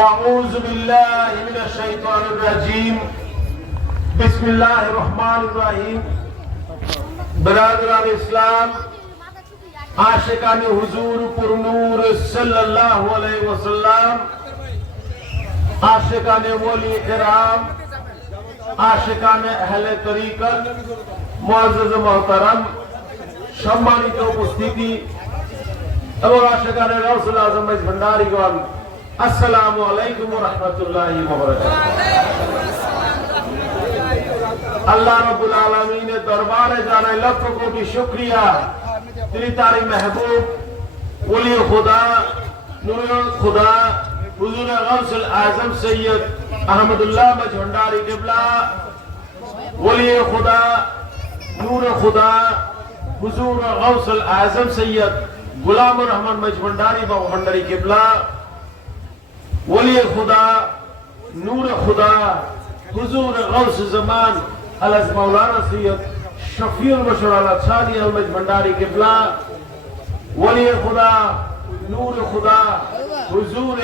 أعوذ بالله من الشيطان الرجيم بسم الله الرحمن الرحيم برادران ইসলাম আশিকানে হুজুর পুর নূর সাল্লাল্লাহু আলাইহি ওয়াসাল্লাম আশিকানে ওলি کرام আশিকানে আহলে তরিকত মুআজ্জাজ মুহতারাম সম্মানিত উপস্থিতি এবং আশিকানে রাসূল আযম ভান্ডারীগণ আসসালামু আলাইকুম ওয়া রাহমাতুল্লাহি ওয়া বারাকাতুহু। আল্লাহ রাব্বুল আলামিনের দরবারে জানাই লক্ষ কোটি শুকরিয়া। তিনি তারই মেহবুব ওলি খুদা নূরে খুদা হুজুর গাউসুল আজম সৈয়দ আহমদুল্লাহ ভান্ডারী কিবলা ওলি খুদা নূরে খুদা হুজুর গাউসুল আজম সৈয়দ গোলামুর রহমান ভান্ডারী ভান্ডারী কিবলা ওলি খুদা নূরে খুদা হুজুর গাউস জামান আলাজ মাওলানা সৈয়দ শফিউল বশর আলা সাদি আহমদ ভান্ডারী কিবলা ওলি খুদা নূরে খুদা হুজুর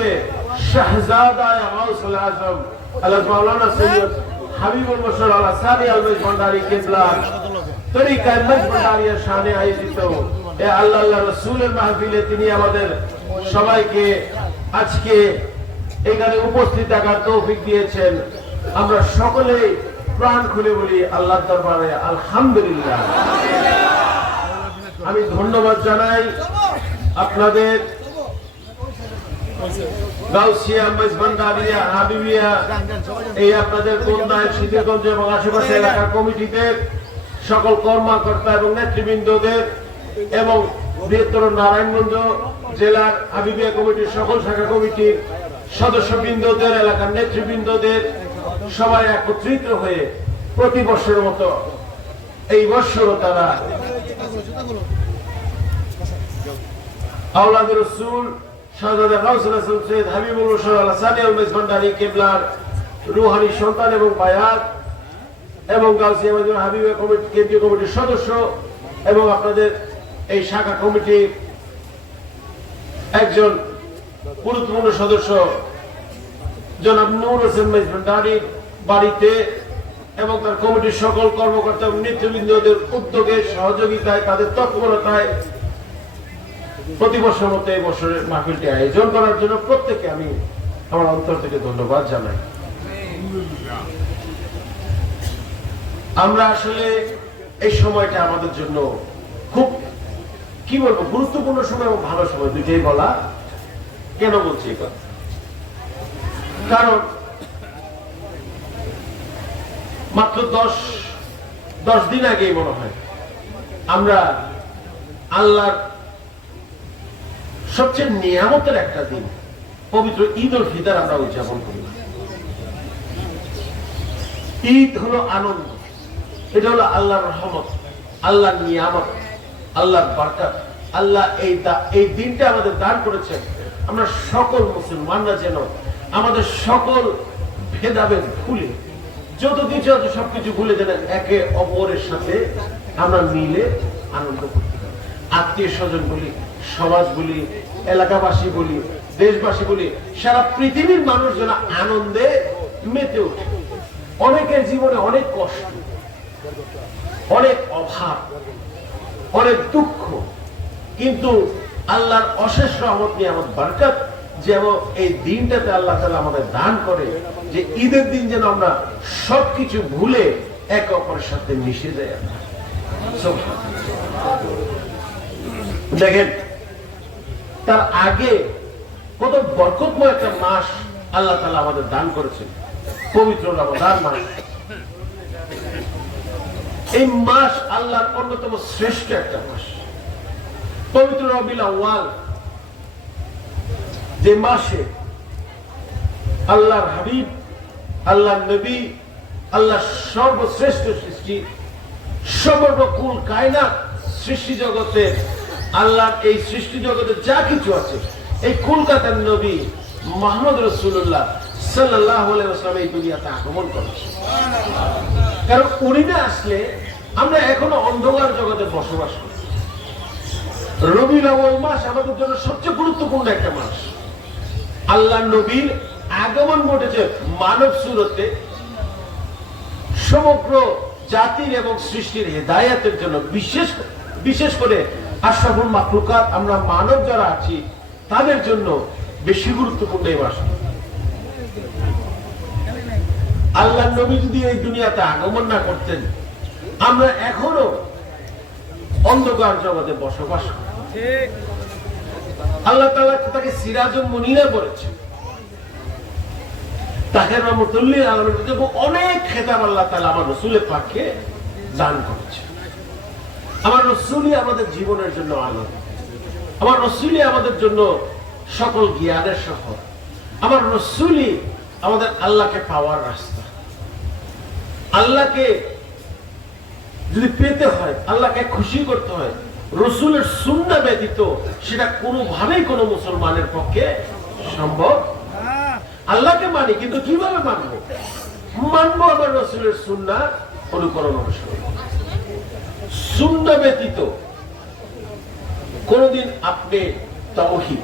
শাহজাদা গাউসুল আজম আলাজ মাওলানা সৈয়দ হাবিবুল বশর আলা সাদি আহমদ ভান্ডারী কিবলা তরিকা আহমদ ভান্ডারীর শানে আয়োজিত এ আল্লাহ রাসূলের মাহফিলে তিনি আমাদের সবাইকে আজকে এখানে উপস্থিত থাকার তৌফিক দিয়েছেন। আমরা সকলে প্রাণ খুলে বলি আল্লাহর দরবারে আলহামদুলিল্লাহ। আমি ধন্যবাদ জানাই আপনাদের গাউসিয়া মেজবান্ডারিয়া হাবিবিয়া এই আপনাদের কোন্দায় শীতলগঞ্জ এবং আশেপাশে এলাকার কমিটিদের সকল কর্মকর্তা এবং নেতৃবৃন্দদের এবং বৃহত্তর নারায়ণগঞ্জ জেলার হাবিবিয়া কমিটির সকল শাখা কমিটির সদস্যবৃন্দদের এলাকার নেতৃবৃন্দদের সবাই একত্রিত হয়ে প্রতি বছরের মতো এই বছরও তারা আওলাদ রাসূল শাহজাদা গাউসুল আজম সৈয়দ হাবিবুল বশর আলা সাদি আহমদ ভান্ডারী কিবলার রূহানী সন্তান এবং বায়াত এবং গাউসিয়া মজমা হাবিবিয়া কমিটি কেন্দ্রীয় কমিটির সদস্য এবং আপনাদের এই শাখা কমিটির একজন গুরুত্বপূর্ণ সদস্য জনাব নূর হোসেন ভান্ডারীর বাড়িতে এবং তার কমিটির সকল কর্মকর্তা এবং নেতৃবৃন্দদের উদ্যোগে সহযোগিতায় তাদের তৎপরতায় প্রতি বছর মতো এই বছরের মাহফিলটি আয়োজন করার জন্য প্রত্যেককে আমি আমার অন্তর থেকে ধন্যবাদ জানাই। আমরা আসলে এই সময়টা আমাদের জন্য খুব কি বলবো গুরুত্বপূর্ণ সময় এবং ভালো সময় দুইটাই বলা। কেন বলছি এই কথা? কারণ মাত্র 10 দিন আগেই মনে হয় আমরা আল্লাহর সবচেয়ে নিয়ামতের একটা দিন পবিত্র ঈদ উল ফিতর আমরা উদযাপন করি। ঈদ হলো আনন্দ, এটা হলো আল্লাহর রহমত, আল্লাহর নিয়ামত, আল্লাহর বরকত। আল্লাহ এই দিনটা আমাদের দান করেছেন। আমরা সকল মুসলমানরা যেন আমাদের সকল ভেদাভেদ ভুলে যত কিছু আছে সবকিছু ভুলে যেন একে অপরের সাথে আমরা মিলে আনন্দ করতে পারি। আত্মীয় স্বজন বলি, সমাজ বলি, এলাকাবাসী বলি, দেশবাসী বলি, সারা পৃথিবীর মানুষ যেন আনন্দে মেতে ওঠে। অনেকের জীবনে অনেক কষ্ট, অনেক অভাব, অনেক দুঃখ, কিন্তু আল্লাহর অশেষ রহমত নিয়ামত বরকত যেমন এই দিনটাতে আল্লাহ তাআলা আমাদের দান করে যে ঈদের দিন যেন আমরা সবকিছু ভুলে একে অপরের সাথে মিশে যাই। দেখেন তার আগে কত বরকতময় একটা মাস আল্লাহ তাআলা আমাদের দান করেছেন, পবিত্র রমজান মাস। এই মাস আল্লাহর অন্যতম শ্রেষ্ঠ একটা মাস। পবিত্র রবিউল আউয়াল যে মাসে আল্লাহর হাবিব, আল্লাহর নবী, আল্লাহর সর্বশ্রেষ্ঠ সৃষ্টি, সর্বকুল কায়নাত সৃষ্টি জগতে আল্লাহর এই সৃষ্টি জগতে যা কিছু আছে এই কলকাতার নবী মুহাম্মদ রাসূলুল্লাহ সাল্লাল্লাহু আলাইহি ওয়াসাল্লাম এই দুনিয়াতে আগমন করেছেন। কারণ উনি না আসলে আমরা এখনো অন্ধকার জগতে বসবাস করি। রবিউল আউয়াল মাস আমাদের জন্য সবচেয়ে গুরুত্বপূর্ণ একটা মাস। আল্লাহর নবীর আগমন ঘটেছে মানব সুরতে সমগ্র জাতির এবং সৃষ্টির হেদায়েতের জন্য, বিশেষ করে আশরাফুল মাখলুকাত আমরা মানব যারা আছি তাদের জন্য বেশি গুরুত্বপূর্ণ এই মাস। আল্লাহ নবী যদি এই দুনিয়াতে আগমন না করতেন, আমরা এখনো অন্ধকার জগতে বসবাস করি। আল্লাহ তাআলা তাকে সিরাজুল মুনিরা করেছে, তাকে রহমতুল্লিল আলামিন এবং অনেক খেতাব আল্লাহ তাআলা আমার রাসূলের পাককে দান করেছে। আমার রাসূলই আমাদের জীবনের জন্য আলো, আমার রাসূলই আমাদের জন্য সকল জ্ঞানের শহর, আমার রাসূলই আমাদের আল্লাহকে পাওয়ার রাস্তা। আল্লাহকে যদি পেতে হয়, আল্লাহকে খুশি করতে হয়, রাসূলের সুন্নাহ ব্যতীত সেটা কোনোভাবেই কোনো মুসলমানের পক্ষে সম্ভব। আল্লাহকে মানি, কিন্তু কিভাবে মানবো? মানবো আমার রাসূলের সুন্নাহ অনুকরণ অনুসরণ। সুন্নাহ ব্যতীত কোনদিন আপনি তাওহীদ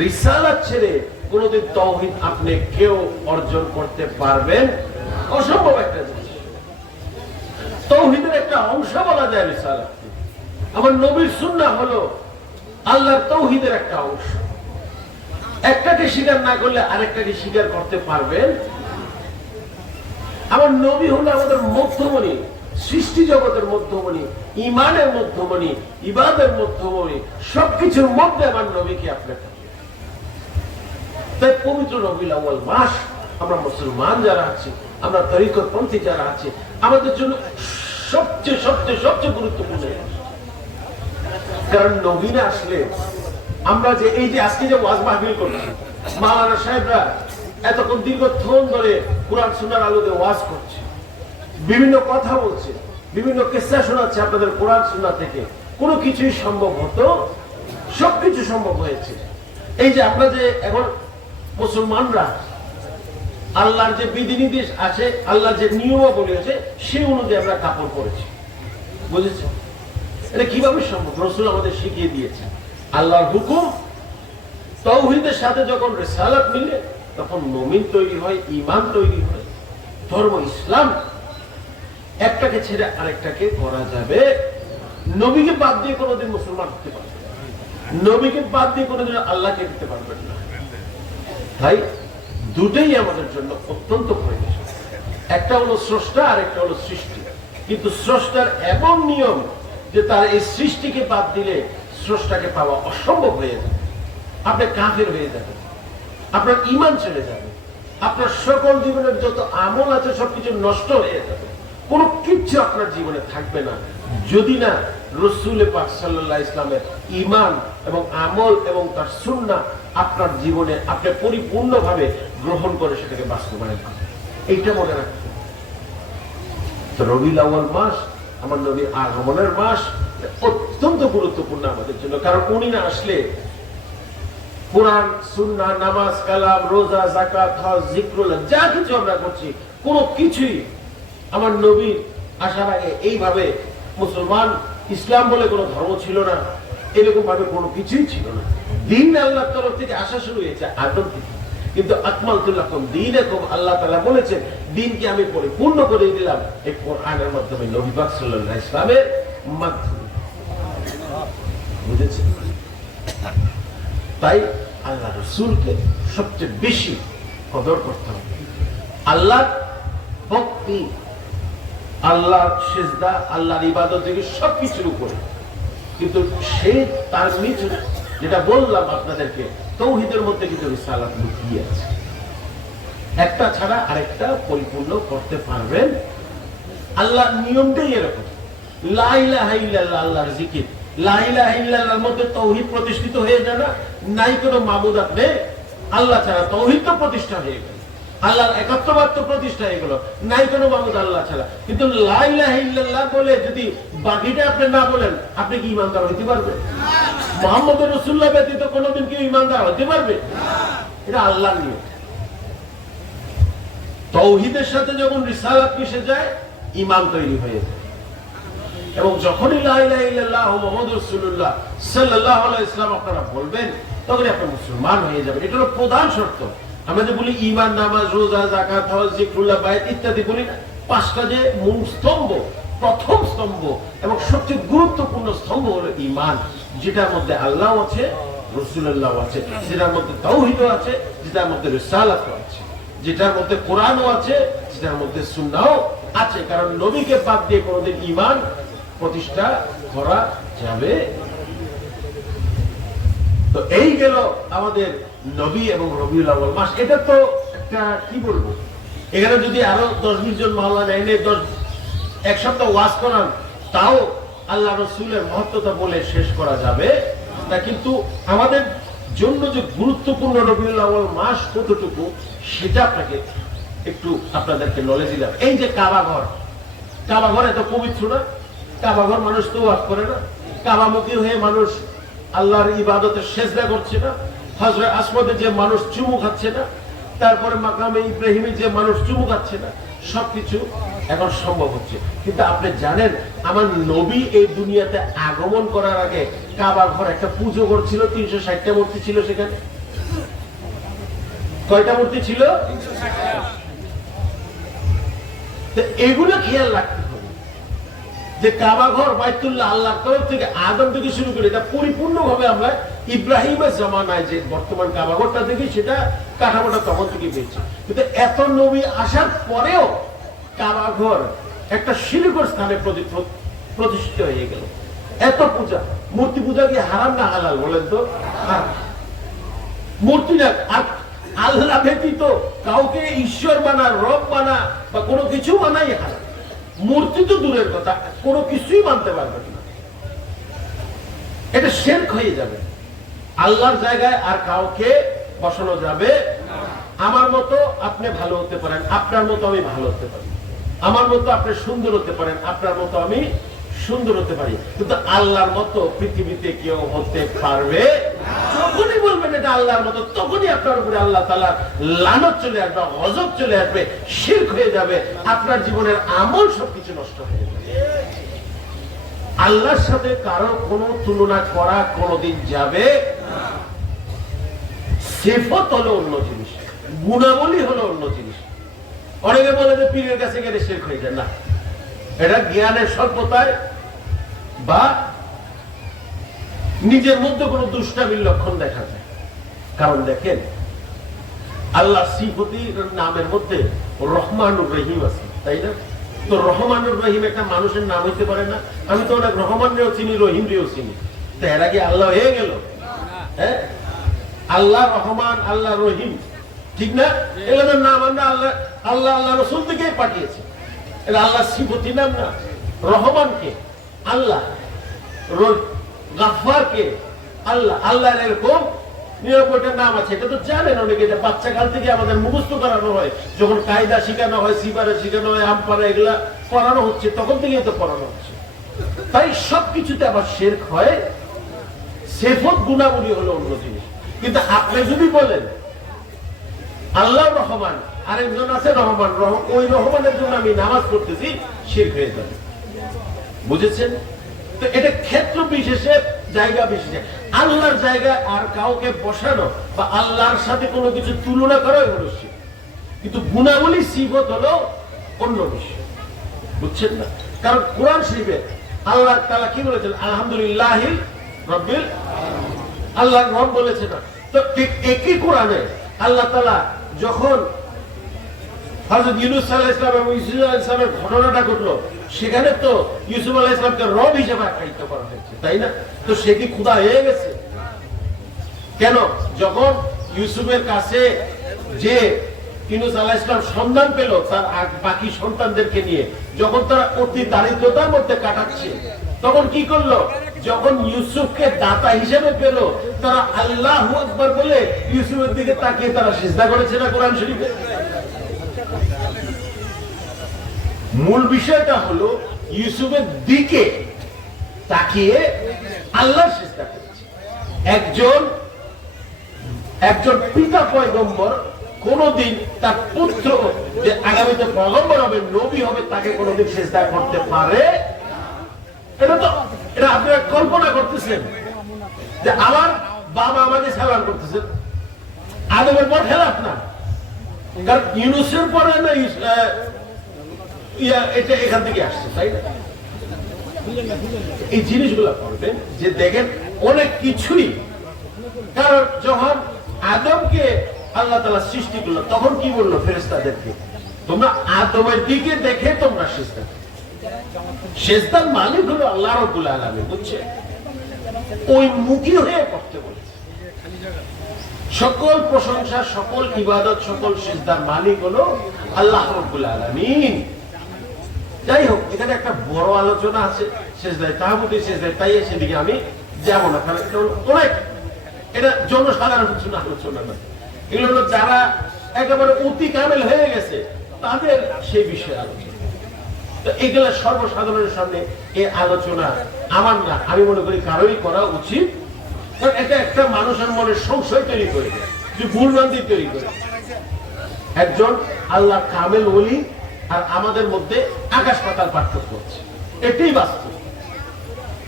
রিসালাত ছেড়ে কোনদিন তাওহীদ আপনি কেউ অর্জন করতে পারবেন? অসম্ভব একটা জিনিস। তাওহীদের একটা অংশ বলা যায় রিসালাত। আমার নবীর সুন্নাহ হলো আল্লাহর তাওহীদের একটা অংশ। একটাকে স্বীকার না করলে আরেকটাকে স্বীকার করতে পারবেন? আমার নবী হলো আমাদের মধ্যমণি, সৃষ্টি জগতের মধ্যমণি, ঈমানের মধ্যমণি, ইবাদতের মধ্যমণি, সবকিছুর মধ্যে আমার নবীকে আপনাকে। তাই পবিত্র রবিউল আউয়াল মাস আমরা মুসলমান যারা আছি, আমরা তরিকতপন্থী যারা আছি, আমাদের জন্য সবচেয়ে সবচেয়ে সবচেয়ে গুরুত্বপূর্ণ। কারণ নবী না আসলে আমরা যে এই যে আজকে যে ওয়াজ মাহফিল করছি, মাওলানা সাহেবরা এতক্ষণ দীর্ঘক্ষণ ধরে কুরআন সুন্নাহর আলোতে ওয়াজ করছে, বিভিন্ন কথা বলছে, বিভিন্ন কিসসা শোনাচ্ছে আপনাদের কুরআন সুন্নাহ থেকে। কোনো কিছুই সম্ভব হতো, সবকিছু সম্ভব হয়েছে। এই যে আমরা যে এখন মুসলমানরা আল্লাহর যে বিধিনির্দেশ আছে, আল্লাহর যে নিয়মাবলী আছে, সেই অনুযায়ী আমরা কাপড় পরেছি, বুঝেছেন? এটা কিভাবে সম্ভব? রাসূল আমাদের শিখিয়ে দিয়েছে। আল্লাহর হুকুম তাওহীদের সাথে যখন রিসালাত মিলে, তখন মুমিন তৈরি হয়, ঈমান তৈরি হয়, ধর্ম ইসলাম। একটাকে ছেড়ে আরেকটাকে করা যাবে। নবীকে বাদ দিয়ে কোনোদিন মুসলমান হতে পারবে না, নবীকে বাদ দিয়ে কোনোদিন আল্লাহকে দিতে পারবেন না। তাই দুটোই আমাদের জন্য অত্যন্ত প্রয়োজন। একটা হলো স্রষ্টা আর একটা হলো সৃষ্টি। কিন্তু স্রষ্টার এমন নিয়ম যে তার এই সৃষ্টিকে বাদ দিলে স্রষ্টাকে পাওয়া অসম্ভব হয়ে যাবে। আপনি কাফের হয়ে যাবেন, আপনার ঈমান চলে যাবে, আপনার সকল জীবনের যত আমল আছে সবকিছু নষ্ট হয়ে যাবে, কোনো কিচ্ছু আপনার জীবনে থাকবে না, যদি না রাসূল পাক সাল্লাল্লাহু আলাইহি ইসলামের ঈমান এবং আমল এবং তার সুন্নাহ আপনার জীবনে আপনি পরিপূর্ণভাবে গ্রহণ করে সেটাকে বাস্তবায়ন করেন। এইটা মনে রাখবেন। তো রবিউল আউয়াল মাস আমার নবীর আগমনের মাস, অত্যন্ত গুরুত্বপূর্ণ আমাদের জন্য। কারণ উনি না আসলে কুরআন সুন্নাহ, নামাজ, কালাম, রোজা, যাকাত, হজ, জিকরুল্লাহ যা কিছু আমরা করছি, কোনো কিছুই আমার নবীর আসার আগে এইভাবে মুসলমান ইসলাম বলে কোনো ধর্ম ছিল না, এরকম ভাবে কোনো কিছুই ছিল না। দিন আল্লাহর তরফ থেকে আসা শুরু হয়েছে আদম থেকে। কিন্তু আকমালতু লাকুম দীনাকুম, আল্লাহ তাআলা বলেছেন দিনকে আমি পরিপূর্ণ করে দিলাম এই কোরআনের মাধ্যমে, নবী পাক সাল্লাল্লাহু আলাইহি ইসলামের মাধ্যমে। বুঝেছেন? তাই আল্লাহ রাসূলকে সবচেয়ে বেশি কদর করতে হবে। আল্লাহর ভক্তি, আল্লাহর সিজদা, আল্লাহর ইবাদত থেকে সবকিছুর উপরে। কিন্তু সে তার নিজ, যেটা বললাম আপনাদেরকে, তাওহীদের মধ্যে কিন্তু রিসালাত লুকিয়ে আছে। একটা ছাড়া আরেকটা পরিপূর্ণ করতে পারবেন। আল্লাহর নিয়মটাই এরকম। লা ইলাহা ইল্লাল্লাহ, আল্লাহর জিকির। লা ইলাহা ইল্লাল্লাহর মধ্যে তাওহীদ প্রতিষ্ঠিত হয়ে যায় না? নাই কোনো মাবুদ আপনি আল্লাহ ছাড়া, তাওহীদ তো প্রতিষ্ঠা হয়ে গেল, আল্লাহর একাত্মবাদ তো প্রতিষ্ঠা হয়ে গেল, নাই কোনো মাবুদ আল্লাহ ছাড়া। কিন্তু লা ইলাহা ইল্লাল্লাহ বলে যদি বাকিটা আপনি না বলেন, আপনি কি ঈমানদার হতে পারবেন? মুহাম্মদুর রাসূলুল্লাহ ব্যতীত কোনোদিন কি ঈমানদার হতে পারবে? এটা আল্লাহর নিয়ম। তাওহীদের সাথে যখন রিসালাত মিশে যায়, ঈমান তৈরি হয়ে যায়। এবং যখনই লা ইলাহা ইল্লাল্লাহ মুহাম্মাদুর রাসূলুল্লাহ সাল্লাল্লাহু আলাইহি ওয়াসাল্লাম আপনারা বলবেন, তখন আপনি মুসলমান হয়ে যাবেন। এটা হলো প্রধান শর্ত। আমরা যে বলি ঈমান, নামাজ, রোজা, যাকাত, হজ, জিকরুল্লাহ, বায়াত ইত্যাদি বলি না, পাঁচটা যে মূল স্তম্ভ, প্রথম স্তম্ভ এবং সবচেয়ে গুরুত্বপূর্ণ স্তম্ভ হলো ঈমান, যেটার মধ্যে আল্লাহ আছে, রাসূলুল্লাহ আছে, যেটার মধ্যে তাওহীদ আছে, যেটার মধ্যে রিসালাত আছে, যেটার মধ্যে কোরআনও আছে, যেটার মধ্যে সুন্নাহও আছে। কারণ নবীকে বাদ দিয়ে কোনোদিন ঈমান প্রতিষ্ঠা করা যাবে। তো এই গেল আমাদের নবী এবং রবিউল আউয়াল মাস। এটা তো একটা কি বলবো, এখানে যদি আরো 10-20 জন মাওলানা এনে 1 সপ্তাহ ওয়াজ করান, তাও আল্লাহ রসুলের মহত্বতা বলে শেষ করা যাবে না। কিন্তু আমাদের জন্য যে গুরুত্বপূর্ণ রবিউল আউয়াল মাস কতটুকু, সেটা আপনাকে একটু আপনাদেরকে নলেজ দিলাম। এই যে কাবাঘর, কাবাঘর এত পবিত্র না? কাবাঘর মানুষ তো ওয়াজ করে না? কাবামুখী হয়ে মানুষ আল্লাহর ইবাদতে সেজদা করছে না? হযরত আসওয়াদে যে মানুষ চুমু খাচ্ছে না? তারপরে মাকামে ইব্রাহিমে যে মানুষ চুমু খাচ্ছে না? সবকিছু এখন সম্ভব হচ্ছে। কিন্তু আপনি জানেন, আমার নবী এই দুনিয়াতে আগমন করার আগে কাবাঘর একটা পুজো করছিল, 360টা মূর্তি ছিল সেখানে। কয়টা মূর্তি ছিল? 360টা। তো এগুলো খেয়াল রাখতে হবে যে কাবাঘর বাইতুল্লাহ আল্লাহর তরফ থেকে আদম থেকে শুরু করে এটা পরিপূর্ণভাবে আমরা ইব্রাহিমের জামানায় যে বর্তমান কাবাঘরটা দেখি, সেটা কাঠামোটা তখন থেকে পেয়েছি। কিন্তু এত নবী আসার পরেও কাবাঘর একটা শিরকর স্থানে প্রতিষ্ঠিত হয়ে গেল। এত পূজা, মূর্তি পূজা কি হারাম না হালাল বলেন তো? মূর্তি না, আল্লাহ ব্যতীত কাউকে ঈশ্বর বানা, রব বানা বা কোনো কিছু বানাই হারাম। মূর্তি তো দূরের কথা, কোনো কিছুই মানতে পারবে না, এটা শিরক হয়ে যাবে। আল্লাহর জায়গায় আর কাউকে বসানো যাবে। আমার মতো আপনি ভালো হতে পারেন, আপনার মতো আমি ভালো হতে পারি, আমার মতো আপনি সুন্দর হতে পারেন, আপনার মতো আমি সুন্দর হতে পারি, কিন্তু আল্লাহর মতো পৃথিবীতে কেউ হতে পারবে। যখনই বলবেন এটা আল্লাহর মতো, তখনই আপনার উপরে আল্লাহ তাআলার লানত চলে আসবে, গজব চলে আসবে, শিরক হয়ে যাবে, আপনার জীবনের আমল সবকিছু নষ্ট হয়ে যাবে। আল্লাহর সাথে কারো কোনো তুলনা করা কোনোদিন যাবে না। সিফত হলো অন্য জিনিস, গুণাবলী হলো অন্য জিনিস। অনেকে বলে যে পীরের কাছে গেলে শিরক হয়ে যায়, না, এটা জ্ঞানের স্বল্পতায় বা নিজের মধ্যে কোনো দুষ্টামির লক্ষণ দেখা যায়। কারণ দেখেন, আল্লাহ সিফতির নামের মধ্যে রহমানুর রহিম আছে, তাই না? তো রহমানুর রহিম একটা মানুষের নাম হইতে পারে না? আমি তো অনেক রহমানরেও চিনি, রহিমরেও চিনি, তো এরা কি আল্লাহ হয়ে গেল? হ্যাঁ, আল্লাহ রহমান, আল্লাহ রহিম, ঠিক না? এগুলোর নাম আমরা আল্লাহ আল্লাহ আল্লাহ রসুল থেকেই পাঠিয়েছি। এটা আল্লাহ সিফতি নাম না। রহমানকে আল্লাহ, গাফফারকে আল্লাহ, আল্লাহর এরকম 99টা নাম আছে। এটা তো জানেন অনেকে, এটা বাচ্চা কাল থেকে আমাদের মুখস্থ করানো হয়, যখন কায়দা শেখানো হয়, সিপারে শেখানো হয়, আমপারা এগুলা পড়ানো হচ্ছে, তখন থেকেই তো পড়ানো হচ্ছে। তাই সবকিছুতে আবার শিরক হয়। সিফত গুণাবলী হলো অন্য জিনিস। কিন্তু আপনি যদি বলেন আল্লাহ রহমান, আরেকজন আছে রহমান, ওই রহমানের জন্য আমি নামাজ পড়তেছি, শিরক হয়ে যাবে। বুঝেছেন? তো এটা ক্ষেত্র বিশেষে, জায়গা বিশেষে, আল্লাহর জায়গায় আর কাউকে বসানো বা আল্লাহর সাথে কোনো কিছু তুলনা করাই হলো শিরক। কিন্তু গুণাবলী সিফত হলো অন্য বিষয়। বুঝছেন না? কারণ কোরআন শরীফে আল্লাহ তাআলা কি বলেছেন? আলহামদুলিল্লাহি রাব্বিল আলামিন, আল্লাহ রব বলেছেন না? তো ঠিক একই কোরআনে আল্লাহ তাআলা যখন হযরত ইউনূস আলাইহিস সালাম এবং ইউসুফ আলাইহিস সালামের ঘটনাটা ঘটলো, সেখানে তো ইউসুফ আলাইহিস সালামকে রব হিসেবে আখ্যায়িত করা হয়েছে, তাই না? তো সে কি খোদা হয়ে গেছে? কেন? যখন ইউসুফের কাছে যে ইউনূস আলাইহিস সালাম সন্ধান পেল তার বাকি সন্তানদেরকে নিয়ে, যখন তারা অতি দারিদ্রতার মধ্যে কাটাচ্ছে, তখন কি করলো? যখন ইউসুফকে দাতা হিসেবে পেল, তারা আল্লাহু আকবার বলে ইউসুফের দিকে তাকিয়ে তারা সিজদা করেছে না কোরআন শরীফে? মূল বিষয়টা হলো ইউসুফের দিকে তাকিয়ে আল্লাহর সিজদা করেছে। একজন পিতা পয়গম্বর কোনদিন তার পুত্র যে আগামীতে পয়গম্বর হবে, নবী হবে, তাকে কোনদিন সিজদা করতে পারে? এটা আপনারা কল্পনা করতেছেন যে আমার বাবা আমাকে সালাম করতেছেন, আদমের পর খেলাফ না, কারণ ইউনুসের পরে না এটা এখান থেকে আসছে, তাই না? এই জিনিসগুলো করবেন যে দেখেন অনেক কিছুই। কারণ যখন আদমকে আল্লাহ তাআলা সৃষ্টি করলো তখন কি বললো ফেরেশতাদেরকে, তোমরা আদমের দিকে দেখে তোমরা সিজদা করো। সিজদার মালিক হলো আল্লাহ রাব্বুল আলামিন, বুঝছে? ওই মুখী হয়ে করতে বলেছে। সকল প্রশংসা, সকল ইবাদত, সকল সিজদার মালিক হলো আল্লাহ রাব্বুল আলামিন। যাই হোক, এখানে একটা বড় আলোচনা আছে সিজদায়ে তাহাবুদি, সিজদায়ে তাইয়ে, সেদিকে আমি যাব না, কারণ এটা অনেক, এটা জনসাধারণ কিছু না আলোচনা না। এগুলো হলো যারা একেবারে অতি কামেল হয়ে গেছে তাদের সেই বিষয়ে আলোচনা। তো এগুলো সর্বসাধারণের সামনে এই আলোচনা আমার না, আমি মনে করি কারোই করা উচিত। কারণ এটা একটা মানুষের মনে সংশয় তৈরি করে, ভুলভ্রান্তি তৈরি করে। একজন আল্লাহ কামেল ওলি আর আমাদের মধ্যে আকাশ পাতাল পার্থক্য হচ্ছে, এটাই বাস্তব,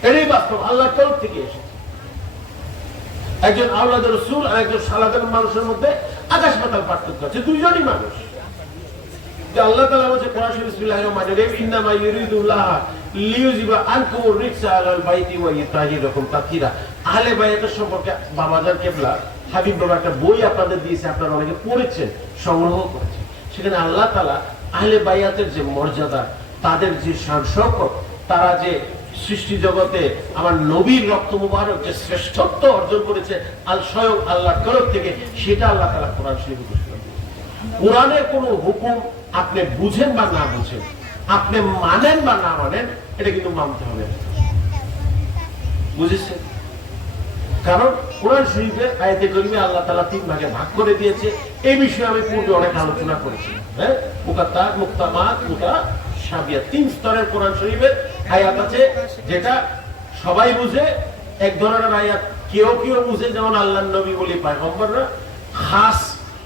এটাই বাস্তব, আল্লাহর তরফ থেকে এসেছে। একজন আওলাদের রাসূল আর একজন সাধারণ মানুষের মধ্যে আকাশ পাতাল পার্থক্য আছে, দুইজনই মানুষ। আল্লাহ তাআলা বলেছে কোরআন শরীফ, বিসমিল্লাহির রহমানির রহিম, ইন্নামা ইউরিদুল্লাহ লিইউযিবা আনকুমুর রিজসা আলাল বাইতি ওয়া ইতাহিরাকুম তাতহিরা। আহলে বাইতের সম্পর্কে বাবাজান কিবলা হাবিব বাবা একটা বই আপনাদের দিয়েছে, আপনারা অনেকে পড়েছেন, সংগ্রহ করেছেন। সেখানে আল্লাহ তাআলা আহলে বাইতের যে মর্যাদা, তাদের যে শান শওকত, তারা যে সৃষ্টি জগতে আমার নবীর রক্ত মুবারক যে শ্রেষ্ঠত্ব অর্জন করেছে স্বয়ং আল্লাহর তরফ থেকে, সেটা আল্লাহ তাআলা কোরআন শরীফে ঘোষণা করেছেন। কোরআনের কোন হুকুম আপনি বুঝেন বা না বুঝেন, আপনি মানেন বা না মানেন, এটা কিন্তু মানতে হবে, বুঝেছেন? কারণ কোরআন শরীফের আয়াতে কারিমে আল্লাহ তাআলা 3 ভাগে ভাগ করে দিয়েছে। এই বিষয়ে আমি পূর্বে অনেক আলোচনা করেছি। হ্যাঁ, মুকাত্তাত, মুক্তামাত, মুতাশাবিহাত, 3 স্তরের কোরআন শরীফের আয়াত আছে, যেটা সবাই বুঝে। এক ধরনের আয়াত কেউ কেউ বুঝে, যেমন আল্লাহর নবী বলি পয়গম্বররা, খাস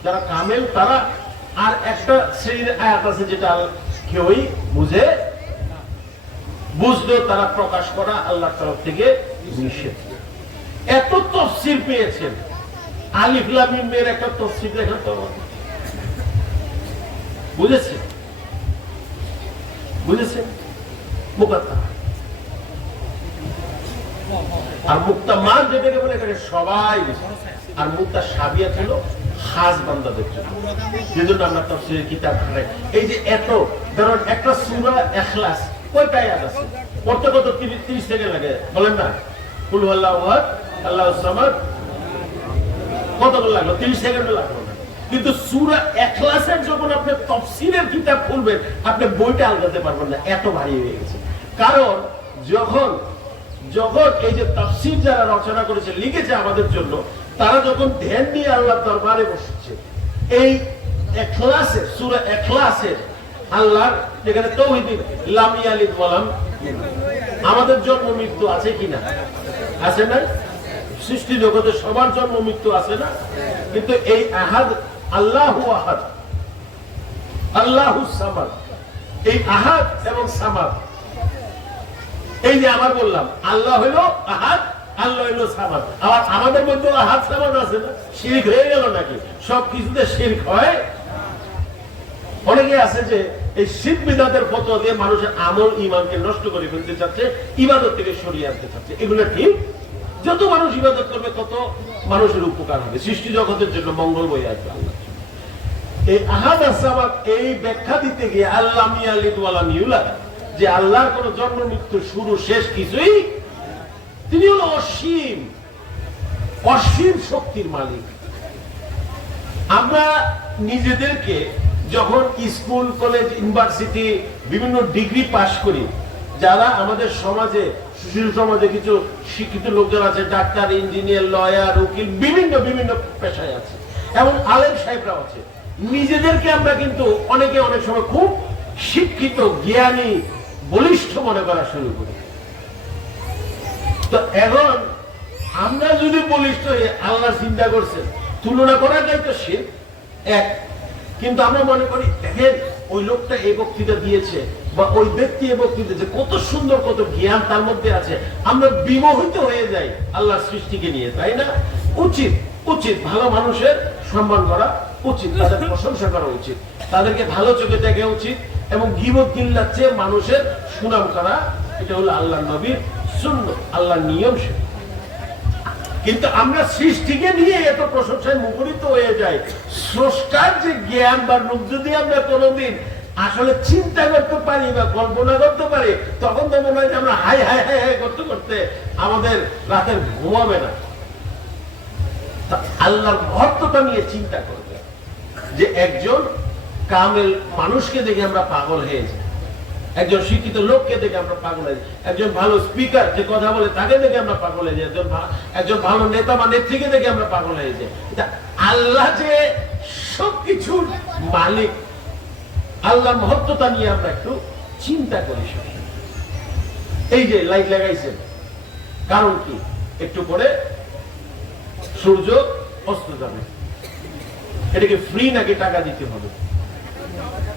যারা কামেল তারা। আর একটা শ্রেণীর আয়াত আছে যেটা কেউই বুঝে, বুঝলেও তারা প্রকাশ করা আল্লাহর তরফ থেকে নিষেধ। এত তাফসীর পেয়েছেন, আলিফ লাম মিম এর একটা তাফসীর দেখেন তো, বুঝেছেন? বুঝেছেন? মুকাত্তা আর মুক্তামাত যেটাকে বলে, এখানে সবাই বুঝে। আর মুতাশাবিহাত হলো খাস বান্দাদের জন্য, যেজন্য আমরা তাফসীরের কিতাব পড়ি। এই যে এত, ধরুন একটা সূরা ইখলাস কয়টা আয়াত আছে, পড়তে কত 30 সেকেন্ড লাগে, বলেন না? কুল হুয়াল্লাহু আহাদ, আল্লাহুস সামাদ, কতগুলো লাগলো? 30 সেকেন্ড লাগলো না। কিন্তু সূরা ইখলাসের যখন আপনি তাফসীরের কিতাব খুলবেন, আপনি বইটা আলগাতে পারবেন না, এত ভারী হয়ে গেছে। কারণ যখন এই যে তাফসীর যারা রচনা করেছে, লিখেছে আমাদের জন্য, তারা যখন ধ্যান দিয়ে আল্লাহর দরবারে বসেছে, এই ইখলাসের সূরা ইখলাসের আল্লাহর যেখানে তাওহীদ লাম ইয়ালিদ ওয়া লাম, আমাদের জন্ম মৃত্যু আছে কিনা? আছে না? সৃষ্টি জগতে সবার জন্ম মৃত্যু আছে না? কিন্তু এই আহাদ, আল্লাহু আহাদ, আল্লাহুস সামাদ, এই আহাদ এবং সামাদ, এই যে আমার বললাম আল্লাহ হলো আহাদ, আল্লাহ হলো সামাদ। আবার আমাদের মধ্যে আহাদ সামাদ আছে না? শিরক হয়ে গেল নাকি? সব কিছুতে শিরক হয়। অনেকে আছে যে এই শিরক বিদআতের ফতোয়া দিয়ে মানুষের আমল ঈমানকে নষ্ট করে ফেলতে চাচ্ছে, ইবাদত থেকে সরিয়ে আনতে চাচ্ছে। এগুলো ঠিক? যত মানুষ ইবাদত করবে তত মানুষের উপকার হবে, সৃষ্টি জগতের জন্য মঙ্গল বয়ে আসবে আল্লাহ। এই আহাদ আর সামাদ এই ব্যাখ্যা দিতে গিয়ে আল্লাহ ইয়ালিদ ওয়া লাম ইউলাদ, যে আল্লাহর কোন জন্ম মৃত্যু শুরু শেষ কিছুই, তিনি হলো অসীম, অসীম শক্তির মালিক। আমরা নিজেদেরকে যখন স্কুল, কলেজ, ইউনিভার্সিটি, বিভিন্ন ডিগ্রি পাশ করি, যারা আমাদের সমাজে, সুশীল সমাজে কিছু শিক্ষিত লোকজন আছে, ডাক্তার, ইঞ্জিনিয়ার, লয়ার, উকিল, বিভিন্ন বিভিন্ন পেশায় আছে, এবং আলেম সাহেবরাও আছে। নিজেদেরকে আমরা কিন্তু অনেকে অনেক সময় খুব শিক্ষিত, জ্ঞানী, বলিষ্ঠ মনে করা শুরু করি। তো এখন আমরা যদি বলিষ্ঠ হয়ে আল্লাহ চিন্তা করছেন, তুলনা করাটাই তো শিরক এক। কিন্তু আমরা মনে করি, দেখেন ওই লোকটা এই বক্তৃতা দিয়েছে বা ওই ব্যক্তি এই বক্তৃতা দিয়েছে, কত সুন্দর, কত জ্ঞান তার মধ্যে আছে। আমরা বিমোহিত হয়ে যাই আল্লাহর সৃষ্টিকে নিয়ে, তাই না? উচিত ভালো মানুষের সম্মান করা উচিত, তাদের প্রশংসা করা উচিত, তাদেরকে ভালো চোখে দেখা উচিত, এবং গীবত গিল্লার চেয়ে মানুষের সুনাম করা, এটা হলো আল্লাহর নবীর সুন্নাত, আল্লাহর নিয়ম। কিন্তু আমরা সৃষ্টিকে নিয়ে এত প্রশংসায় মুখরিত হয়ে যাই, স্রষ্টার যে জ্ঞান বা রূপ যদি আমরা কোনোদিন আসলে চিন্তা করতে পারি বা কল্পনা করতে পারি, তখন তো মনে হয় যে আমরা হাই হাই হাই হাই করতে করতে আমাদের রাতের ঘুমাবে না। আল্লাহর মহত্বটা নিয়ে চিন্তা করবে যে একজন কামেল মানুষকে দেখে আমরা পাগল হয়ে যাই, একজন শিক্ষিত লোককে দেখে আমরা পাগল হয়ে যাই, একজন ভালো স্পিকার যে কথা বলে তাকে দেখে আমরা পাগল হয়ে যাই, একজন ভালো নেতা বা নেত্রীকে দেখে আমরা পাগল হয়ে যাই। আল্লাহ যে সবকিছুর মালিক, আল্লাহর মহত্বতা নিয়ে আমরা একটু চিন্তা করি। এই যে লাইট লাগাইছেন, কারণ কি? একটু পরে সূর্য অস্ত যাবে, এটাকে ফ্রি নাকি টাকা দিতে হবে?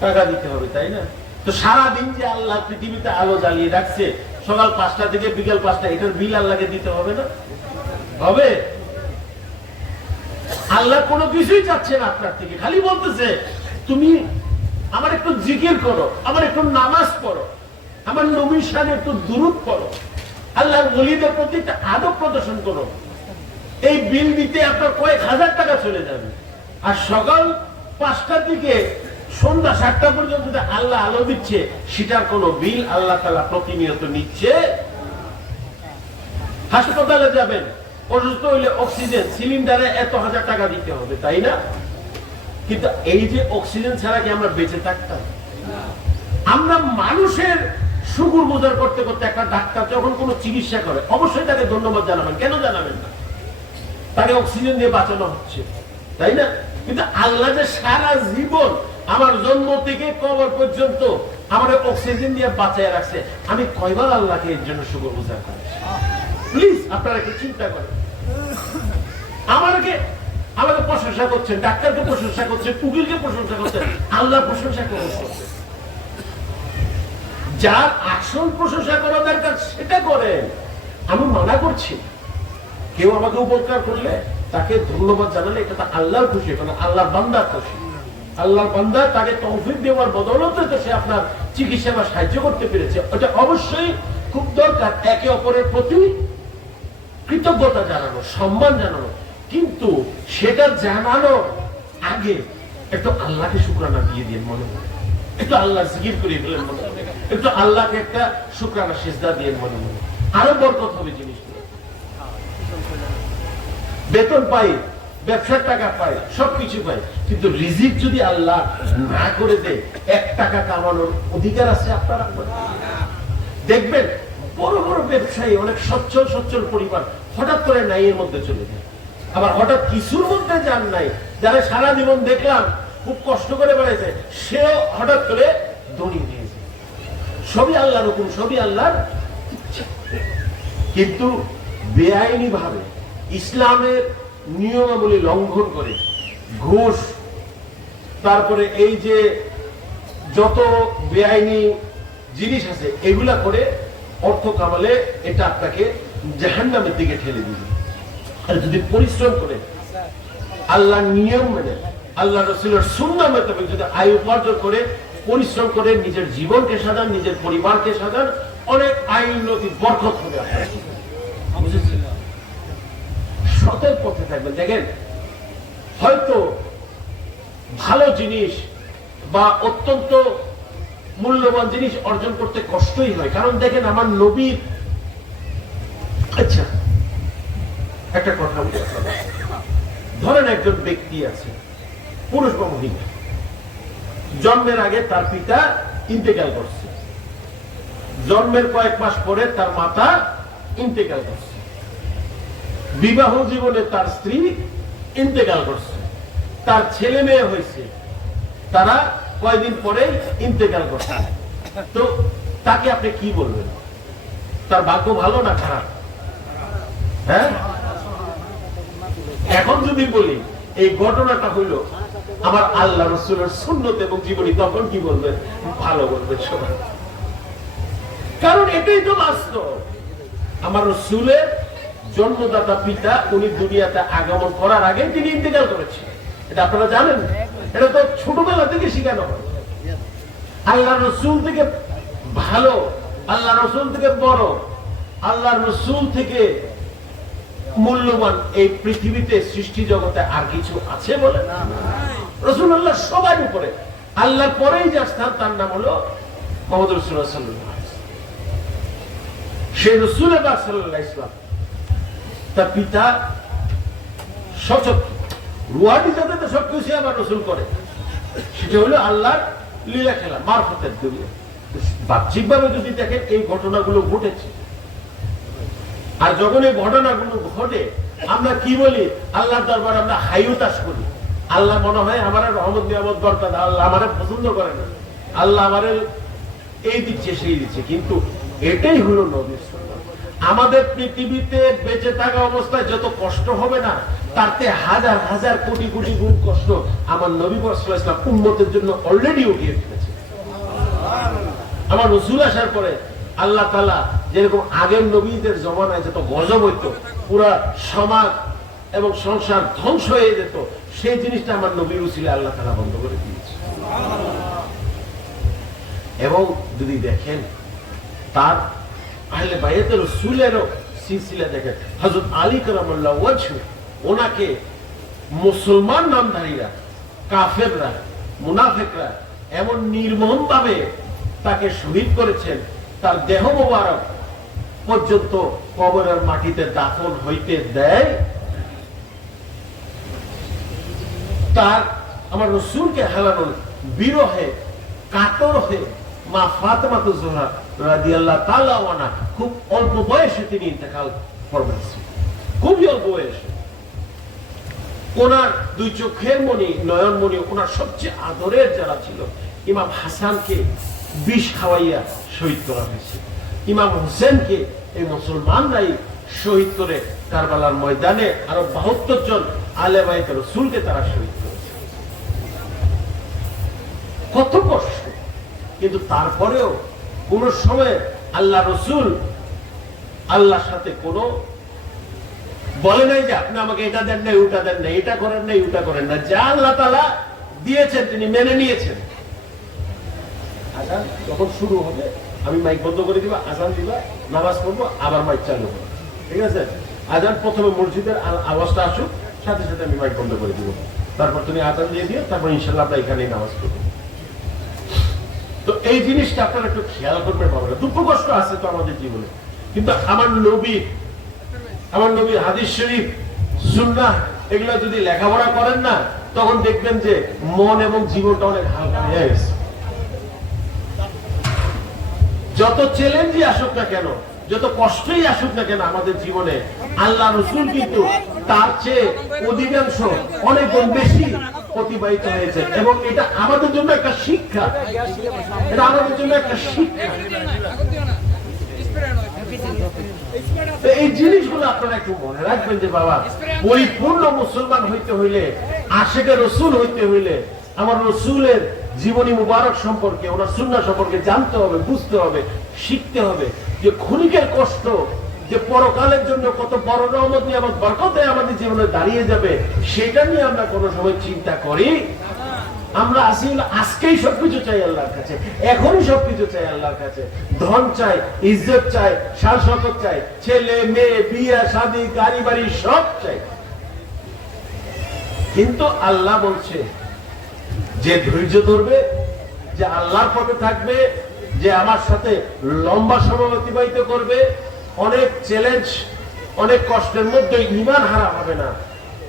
টাকা দিতে হবে, তাই না? তো সারাদিন যে আল্লাহ পৃথিবীতে আলো জ্বালিয়ে রাখছে সকাল 5টা থেকে বিকেল 5টা, এটার বিল আল্লাহকে দিতে হবে না? হবে? আল্লাহ কোনো কিছুই চাচ্ছে না আপনার থেকে, খালি বলতেছে তুমি আমার একটু জিকির করো, আমার একটু নামাজ পড়ো, আমার নবীর শানে একটু দুরূদ পড়ো, আল্লাহর ওলিদের প্রতি একটা আদব প্রদর্শন করো। এই বিল দিতে আপনার কয়েক হাজার টাকা চলে যাবে। আর সকাল 5টার দিকে সন্ধ্যা 7টা পর্যন্ত আল্লাহ আলো দিচ্ছে, সেটার কোন বিল আল্লাহ তাআলা প্রতিনিয়ত নিচ্ছে। হাসপাতালে যাবেন, অসুস্থ হইলে অক্সিজেন সিলিন্ডারে এত হাজার টাকা দিতে হবে, তাই না? কিন্তু এই যে অক্সিজেন ছাড়া কি আমরা বেঁচে থাকতাম? আমরা মানুষের শুকুর গুজার করতে করতে, একটা ডাক্তার যখন কোনো চিকিৎসা করে অবশ্যই তাকে ধন্যবাদ জানাবেন, কেন জানাবেন না? তাকে অক্সিজেন দিয়ে বাঁচানো হচ্ছে, তাই না? কিন্তু আল্লাহ যে সারা জীবন আমার জন্ম থেকে কবর পর্যন্ত আমার অক্সিজেন দিয়ে বাঁচায় রাখছে, আমি কয়বার আল্লাহকে এর জন্য শুকর গুজার করি? প্লিজ আপনারা একটু চিন্তা করেন। আমাকে প্রশংসা করছেন, ডাক্তারকে প্রশংসা করছেন, উকিলকে প্রশংসা করছেন, আল্লাহ প্রশংসা করছেন। যার আসল প্রশংসা করা দরকার সেটা করেন, আমি মানা করছি। কেউ আমাকে উপকার করলে তাকে ধন্যবাদ জানালে এটা তো আল্লাহর খুশি, মানে আল্লাহর বান্দার খুশি। আল্লাহর বান্দা তাকে তৌফিক দেওয়ার বদৌলতে তো সে আপনার চিকিৎসা বা সাহায্য করতে পেরেছে, এটা অবশ্যই খুব দরকার। একে অপরের প্রতি কৃতজ্ঞতা জানানো, সম্মান জানানো, কিন্তু সেটা জানানোর আগে একটু আল্লাহকে শুকরানা দিয়ে দিন মনে মনে, একটু আল্লাহ জিকির করে ফেলেন মনে মনে, একটু আল্লাহকে একটা শুকরানা সিজদা দিয়ে মনে মনে, আরো বরকত হবে জিনিসগুলো। বেতন পাই, ব্যবসার টাকা পাই, সবকিছু পাই, কিন্তু রিজিক যদি আল্লাহ না করে দেয়, 1 টাকা কামানোর অধিকার আছে আপনার? দেখবেন বড় বড় ব্যবসায়ী, অনেক সচ্ছল পরিবার হঠাৎ করে নাই এর মধ্যে চলে যায়, আবার হঠাৎ কিছুর মধ্যে যান নাই, যারা সারা জীবন দেখলাম খুব কষ্ট করে বেড়াইছে, সেও হঠাৎ করে দড়িয়ে দিয়েছে। সবই আল্লাহর হুকুম, সবই আল্লাহর ইচ্ছা। কিন্তু বেআইনি ভাবে ইসলামের নিয়মাবলী লঙ্ঘন করে ঘুষ, তারপরে এই যে যত বেআইনি জিনিস আছে এগুলা করে অর্থ কামালে, এটা আপনাকে জাহান্নামের দিকে ঠেলে দিবে। আর যদি পরিশ্রম করে আল্লাহর নিয়ম মেনে, আল্লাহ রাসূলের সুন্নাহ মোতাবেক যদি আয় উপার্জন করে, পরিশ্রম করে নিজের জীবনকে সাজান, নিজের পরিবারকে সাজান, অনেক আয় উন্নতি, বরকত হবে আপনার। বুঝেছেন? সতের পথে থাকবেন। দেখেন, হয়তো ভালো জিনিস বা অত্যন্ত মূল্যবান জিনিস অর্জন করতে কষ্টই হয়, কারণ দেখেন আমার নবীর, আচ্ছা একটা কথা বলি, ধরেন একজন ব্যক্তি আছে, পুরুষ বা মহিলা, জন্মের আগে তার পিতা ইন্তেকাল করছে, জন্মের কয়েক মাস পরে তার মাতা ইন্তেকাল করছে, বিবাহ জীবনে তার স্ত্রী ইন্তেকাল করছে, তার ছেলে মেয়ে হয়েছে, তারা কয়েকদিন পরে ইন্তেকাল করছে। তো তাকে আপনি কি বলবেন? তার ভাগ্য ভালো না খারাপ? হ্যাঁ, এখন যদি বলি এই ঘটনাটা হইল আমার আল্লাহ রাসূলের সুন্নাত এবং জীবনী, তখন কি বলবেন? ভালো বলবেন সবাই, কারণ এটাই তো বাস্তব। আমার রাসূলের জন্মদাতা পিতা, উনি দুনিয়াতে আগমন করার আগে তিনি ইন্তেকাল করেছেন, এটা আপনারা জানেন? এটা তো ছোটবেলা থেকে শিখানো হয়। আল্লাহ রসুল থেকে ভালো, আল্লাহ রসুল থেকে বড়, আল্লাহ রসুল থেকে মূল্যবান এই পৃথিবীতে সৃষ্টি জগতে আর কিছু আছে বলে? রাসূলুল্লাহ সবার উপরে, আল্লাহর পরেই যার স্থান তার নাম হলো মুহাম্মদ রাসূলুল্লাহ সাল্লাল্লাহু আলাইহি ওয়াসাল্লাম। সেই রাসূল পাক সাল্লাল্লাহু আলাইহি ওয়াসাল্লাম তার পিতা সচক রুহানি জগতে সবকিছু আমার রাসূল করে, সেটা হলো আল্লাহর লীলা খেলা, মারফতের দুনিয়া। বাহ্যিকভাবে যদি দেখেন এই ঘটনাগুলো ঘটেছে, আর যখন এই ঘটনাগুলো ঘটে আমরা কি বলি? আল্লাহর দরবারে আমরা হাইউতাস করি। আল্লাহ মনে হয় আমার রহমত নিয়ামত দরকার, আল্লাহ আমারে পছন্দ করে না, আল্লাহ আমারে এই দিচ্ছে সেই দিচ্ছে। কিন্তু এটাই হলো নবীর সুন্নাত। আমাদের পৃথিবীতে বেঁচে থাকা অবস্থায় যত কষ্ট হবে না, তার চেয়ে হাজার হাজার কোটি কোটি গুণ কষ্ট আমার নবী সাল্লাল্লাহু আলাইহি ওয়াসাল্লাম উম্মতের জন্য অলরেডি উঠিয়ে ফেলেছে। আমার রাসূল আসার পরে আল্লাহ তাআলা যেরকম আগের নবীদের জমানায় যত গজব হইতো, পুরা সমাজ এবং সংসার ধ্বংস হয়ে যেত, সেই জিনিসটা আমার নবীর উসিলায় আল্লাহ তাআলা বন্ধ করে দিয়েছে। এবং যদি দেখেন তার আহলে বাইতে রাসূলেরও সিলসিলা দেখেন, হযরত আলী কারামাল্লাহু ওয়াজহু, ওনাকে মুসলমান নামধারীরা, কাফেররা, মুনাফিকরা এমন নির্মম ভাবে তাকে শহীদ করেছেন, তার দেহ মোবারক পর্যন্ত কবরের মাটিতে দাফন হইতে দেয়। তার আমার রাসূলকে হারানোর বিরহে কাতর হয়ে মা ফাতেমা জোহরা রাদিয়াল্লাহু তাআলা আনহা খুব অল্প বয়সে তিনি ইন্তেকাল করবেন, খুবই অল্প বয়সে। ওনার দুই চোখের মণি, নয়নমণি, ওনার সবচেয়ে আদরের যারা ছিল, ইমাম হাসানকে বিষ খাওয়াইয়া শহীদ করা হয়েছে। ইমাম হোসেনকে এই মুসলমানরাই শহীদ করে কারবালার ময়দানে আরো ৭২ জন আলে বাইত রাসূলকে তারা শহীদ করেছে। কত কষ্ট! কিন্তু তারপরেও কোন সময় আল্লাহ রাসূল আল্লাহর সাথে কোনো বলে নাই যে আপনি আমাকে এটা দেন নাই, ওটা দেন নাই, এটা করেন নাই, ওটা করেন না। যা আল্লাহ তাআলা দিয়েছেন তিনি মেনে নিয়েছেন। আজান যখন শুরু হবে আমি মাইক বন্ধ করে দিব, আজান দিবা, নামাজ পড়বো, আবার মাইক চালু হবে, ঠিক আছে? আজান প্রথমে মসজিদের আওয়াজটা আসুক, সাথে সাথে আমি মাইক বন্ধ করে দিব, তারপর তুমি আজান দিয়ে দিও, তারপর ইনশাআল্লাহ আমরা এখানেই নামাজ পড়বো। তো এই জিনিসটা আপনারা একটু খেয়াল করবেন বাবা। দুঃখ কষ্ট আছে তো আমাদের জীবনে, কিন্তু আমার নবীর হাদিস শরীফ, সুন্নাহ এগুলো যদি লেখাপড়া করেন না, তখন দেখবেন যে মন এবং জীবনটা অনেক হালকা হয়ে গেছে। যত চ্যালেঞ্জই আসুক না কেন, যত কষ্টই আসুক না কেন আমাদের জীবনে, আল্লাহ রাসূল কিন্তু তার চেয়ে অধিকাংশ অনেক বেশি অতিবাহিত হয়েছে। এবং এটা আমাদের জন্য একটা শিক্ষা, এটা আমাদের জন্য একটা শিক্ষা। এই জিনিসগুলো আপনারা একটু মনে রাখবেন যে বাবা, পরিপূর্ণ মুসলমান হইতে হইলে, আশিকে রাসূল হইতে হইলে আমার রাসূলের জীবনী মুবারক সম্পর্কে, ওনার সুন্নাহ সম্পর্কে জানতে হবে, বুঝতে হবে, শিখতে হবে। যে ক্ষণিকের কষ্ট যে পরকালের জন্য কত বড় রহমত নিয়ামত বরকতে আমাদের জীবনে দাঁড়িয়ে যাবে, সেটা নিয়ে আমরা কোনো সময় চিন্তা করি? আমরা আসলে আজকেই সবকিছু চাই আল্লাহর কাছে, এখনই সবকিছু চাই আল্লাহর কাছে। ধন চাই, ইজ্জত চাই, শান শওকত চাই, ছেলে মেয়ে, বিয়ে শাদী, গাড়ি বাড়ি সব চাই। কিন্তু আল্লাহ বলছে যে ধৈর্য ধরবে, যে আল্লাহর পথে থাকবে, যে আমার সাথে লম্বা সময় অতিবাহিত করবে, অনেক চ্যালেঞ্জ, অনেক কষ্টের মধ্যে ঈমান হারা হবে না,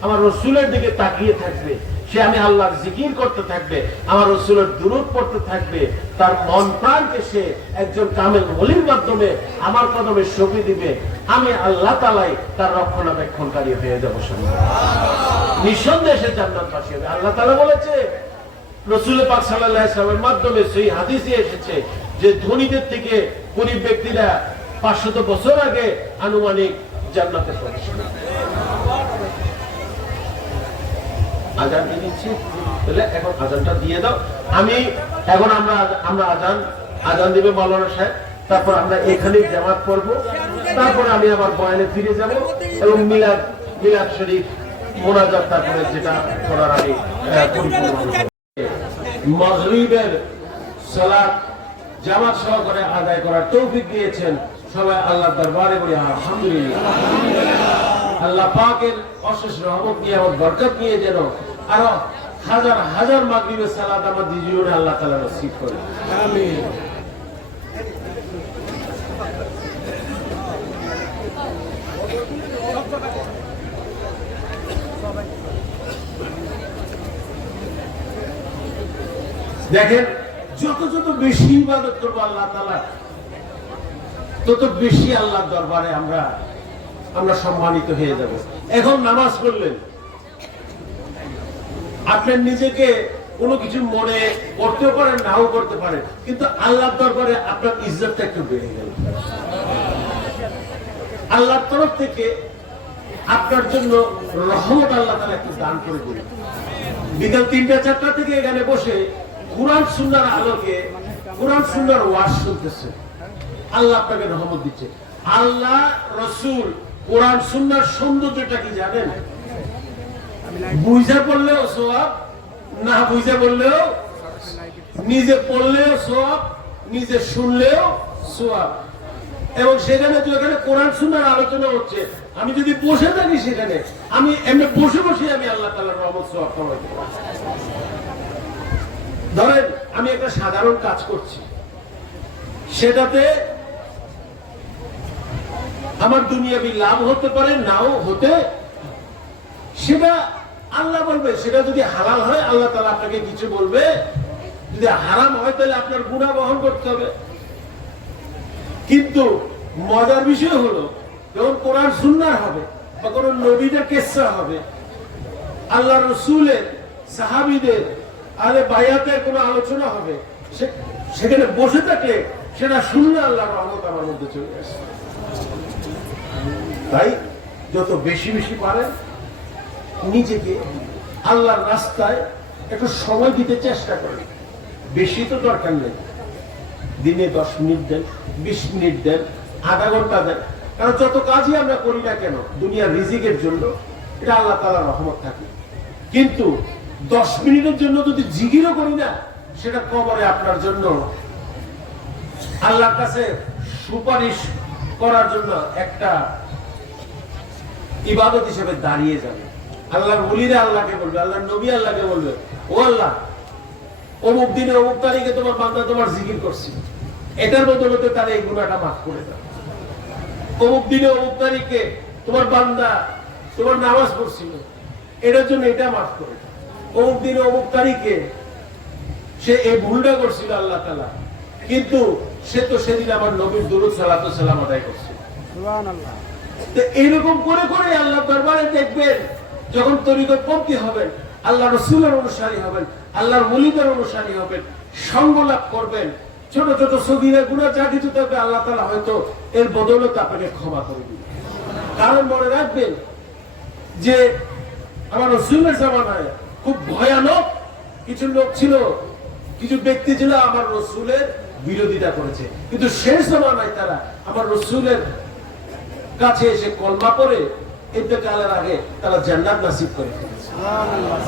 আমার রাসূলের দিকে তাকিয়ে থাকবে, সে আমি আল্লাহর জিকির করতে থাকবে, আমার রাসূলের দুরূদ পড়তে থাকবে, তার মন প্রাণকে সে একজন কামেল ওলির মাধ্যমে আমার কদমে সঁপে দিবে, আমি আল্লাহ তাআলাই তার রক্ষণাবেক্ষণকারী হয়ে যাব। নিঃসন্দেহে সে জান্নাতবাসী হবে। আল্লাহ তাআলা বলেছে, রাসূল পাক সাল্লাল্লাহু আলাইহি ওয়াসাল্লামের মাধ্যমে সেই হাদিসে এসেছে যে ধনীদের থেকে গরীব ব্যক্তিরা 500 বছর আগে আনুমানিক জান্নাতে প্রবেশ করবে। আজান দিয়ে দিচ্ছি, তাহলে এখন আজানটা দিয়ে দাও। এখন আমরা আজান দিবে মাওলানা সাহেব, তারপর আমরা এখানেই জামাত পড়বো, তারপরে আমি আবার বয়ানে ফিরে যাব এবং মিলাদ শরীফ মোনাজাত তারপরে যেটা করার আগে মাগরিবের সালাত জামাত সহকারে আদায় করার তৌফিক দিয়েছেন। সবাই আল্লাহর দরবারে বলি আলহামদুলিল্লাহ। আল্লাহ পাকের অশেষ রহমত নিয়ে আমার বরকত নিয়ে যেন আরো হাজার হাজার মাগরিবের সালাত আমার জীবনে আল্লাহ তাআলা নসিব করে। আমিন। দেখেন, যত যত বেশি ইবাদত করবো আল্লাহ তাআলা, তত বেশি আল্লাহর দরবারে আমরা সম্মানিত হয়ে যাব। এখন নামাজ পড়লেন, আপনার নিজেকে কোনো কিছু মনে করতে পারেন, নাও করতে পারেন, কিন্তু আল্লাহর দরবারে আপনার ইজ্জতটা একটু বেড়ে গেল। আল্লাহর তরফ থেকে আপনার জন্য রহমত আল্লাহ তাআলা একটু দান করে দিলেন। বিকাল ৩টা-৪টা থেকে এখানে বসে কুরআন সুন্নাহর আলোকে কুরআন সুন্নাহর ওয়াজ শুনতেছে, আল্লাহ আপনাকে রহমত দিচ্ছে। আল্লাহ রাসূল কুরআন সুন্নাহর সৌন্দর্যটা কি জানেন? বুঝা পড়লেও সওয়াব, না বুঝা পড়লেও, নিজে পড়লেও সওয়াব, নিজে শুনলেও সওয়াব। এবং সেখানে যেখানে কোরআন সুন্নাহর আলোচনা হচ্ছে, আমি যদি বসে থাকি সেখানে, আমি এমনি বসে বসে আমি আল্লাহ তাআলার রহমত সওয়াব কামাইতে পারি। ধরেন আমি একটা সাধারণ কাজ করছি, সেটাতে আমার দুনিয়াবি লাভ হতে পারে, নাও হতে, সেটা আল্লাহ বলবে। সেটা যদি হালাল হয় আল্লাহ তাআলা আপনাকে কিছু বলবে, যদি হারাম হয় তাহলে আপনার গুনাহ বহন করতে হবে। কিন্তু মজার বিষয় হলো, যখন কোরআন সুন্নাহ হবে বা কোন নবীদের কিসসা হবে, আল্লাহ রাসূলের, সাহাবীদের, আলে বায়াতের কোন আলোচনা হবে, সেখানে বসে থাকলে সেটা শুনলে আল্লাহর রহমত আমার মধ্যে চলে আসে। তাই যত বেশি বেশি পারেন নিজেকে আল্লাহর রাস্তায় একটু সময় দিতে চেষ্টা করেন। বেশি তো দরকার নেই, দিনে 10 মিনিট দেন, 20 মিনিট দেন, আধা ঘন্টা দেন। কারণ যত কাজই আমরা করি না কেন দুনিয়ার রিজিকের জন্য, এটা আল্লাহ তাআলার রহমত থাকে। কিন্তু 10 মিনিটের জন্য যদি জিকিরও করি না, সেটা কবরে আপনার জন্য আল্লাহর কাছে সুপারিশ করার জন্য একটা ইবাদত হিসেবে দাঁড়িয়ে যাবে। আল্লাহর ওলিরা আল্লাহকে বলবে, আল্লাহর নবী আল্লাহকে বলবে, ও আল্লাহ, অমুক দিনে অমুক তারিখে তোমার বান্দা তোমার জিকির করছি, এটার বদলতে তার এই গুনাহটা মাফ করে দাও। অমুক দিনে অমুক তারিখে তোমার বান্দা তোমার নামাজ পড়ছিল, এটার জন্য এটা মাফ করে দাও। অমুক দিনে অমুক তারিখে সে এই ভুলটা করছিল আল্লাহ তাআলা, কিন্তু সে তো সেদিন আমার নবীর দুরূদ সালাত ও সালাম আদায় করছে। সুবহানাল্লাহ। তো এরকম করে করে আল্লাহ দরবারে দেখবেন, যখন তরিকত পন্থী হবেন, আল্লাহ রাসূলের অনুসারী হবেন, আল্লাহর ওলিদের অনুসারী হবেন, সঙ্গ লাভ করবেন, ছোট ছোট সগীরা গুনাহ যা কিছু থাকবে আল্লাহ তাআলা হয়তো এর বদৌলতে আপনাকে ক্ষমা করে দিবেন। কারণ মনে রাখবেন যে আমার রাসূলের জামানায় খুব ভয়ানক কিছু লোক ছিল, কিছু ব্যক্তি ছিল আমার রাসূলের বিরোধিতা করেছে, কিন্তু শেষ জামানায় তারা আমার রাসূলের কাছে এসে কলমা পড়ে ইন্তেকালের আগে তারা জান্নাত নসিব করে ফেলেছে।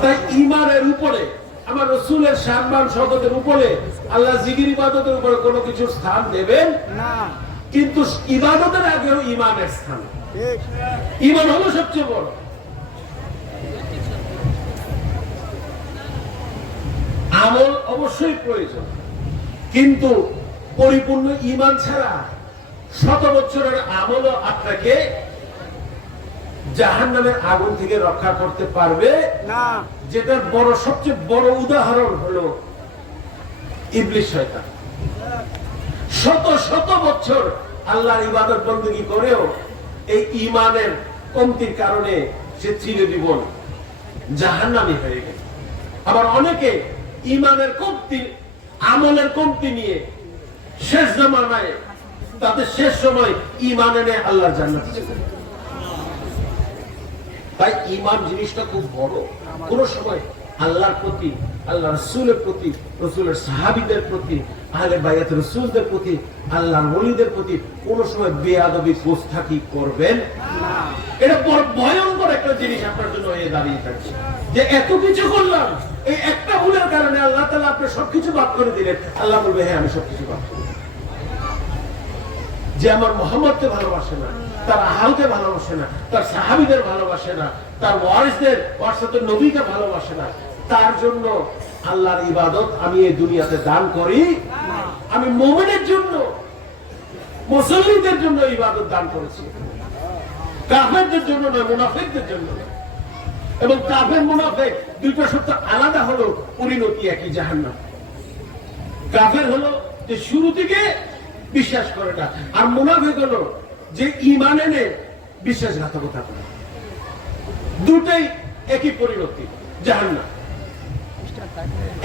তাই ঈমানের উপরে, আমার রাসূলের সম্মান শওকতের উপরে আল্লাহ জিকির ইবাদতের উপরে কোনো কিছু স্থান দেবেন না। কিন্তু ইবাদতের আগেও ঈমানের স্থান, ঈমান হলো সবচেয়ে বড়। আমল অবশ্যই প্রয়োজন, কিন্তু পরিপূর্ণ ঈমান ছাড়া 100 বছরের আমলও আপনাকে জাহান্নামের আগুন থেকে রক্ষা করতে পারবে না। যেটার বড় সবচেয়ে বড় উদাহরণ হলো ইবলিস শয়তান। শত শত বছর আল্লাহর ইবাদত বندگی করেও এই ঈমানের কমতির কারণে সে চিরজীবন জাহান্নামী হয়ে গেল। আবার অনেকে ঈমানের কমতি, আমলের কমতি নিয়ে শেষ জামানায় তাদের শেষ সময় ঈমান এনে আল্লাহর জান্নাতে চলে যায়। তাই ঈমান জিনিসটা খুব বড়। কোন সময় আল্লাহর প্রতি আল্লাহ রসুলের প্রতি, রসুলের সাহাবীদের প্রতি, আহলে বায়াত রসুলদের প্রতি, আল্লাহর ওলিদের প্রতি কোন সময় বেয়াদবি গোস্তাখি করবেন না। এটা বড় ভয়ঙ্কর একটা জিনিস আপনার জন্য হয়ে দাঁড়িয়ে থাকছে যে এত কিছু করলাম, এই একটা ভুলের কারণে আল্লাহ তাআলা আপনার সবকিছু বাদ করে দিলেন। আল্লাহ বলবে হ্যাঁ আমি সবকিছু বাদ করে দিলাম। যে আমার মুহাম্মদকে ভালোবাসে না, তার আহলকে ভালোবাসে না, তার সাহাবীদের ভালোবাসে না, তার ওয়ারিসদের ওয়ারসাতুন নবীকে ভালোবাসে না, তার জন্য আল্লাহর ইবাদত আমি এই দুনিয়াতে দান করি। আমি মুমিনের জন্য, মুসলিমদের জন্য ইবাদত দান করেছি, কাফেরদের জন্য নয়, মুনাফিকদের জন্য। এবং কাফের মুনাফিক দুইটা শব্দ আলাদা হলো, পরিণতি একই, জাহান্নাম। কাফের হলো যে শুরু থেকে বিশ্বাস করে না, আর মুনাফিক হলো যে ঈমান এনে বিশ্বাসঘাতকতা করে। দুটাই একই পরিণতি, জাহান্নাম।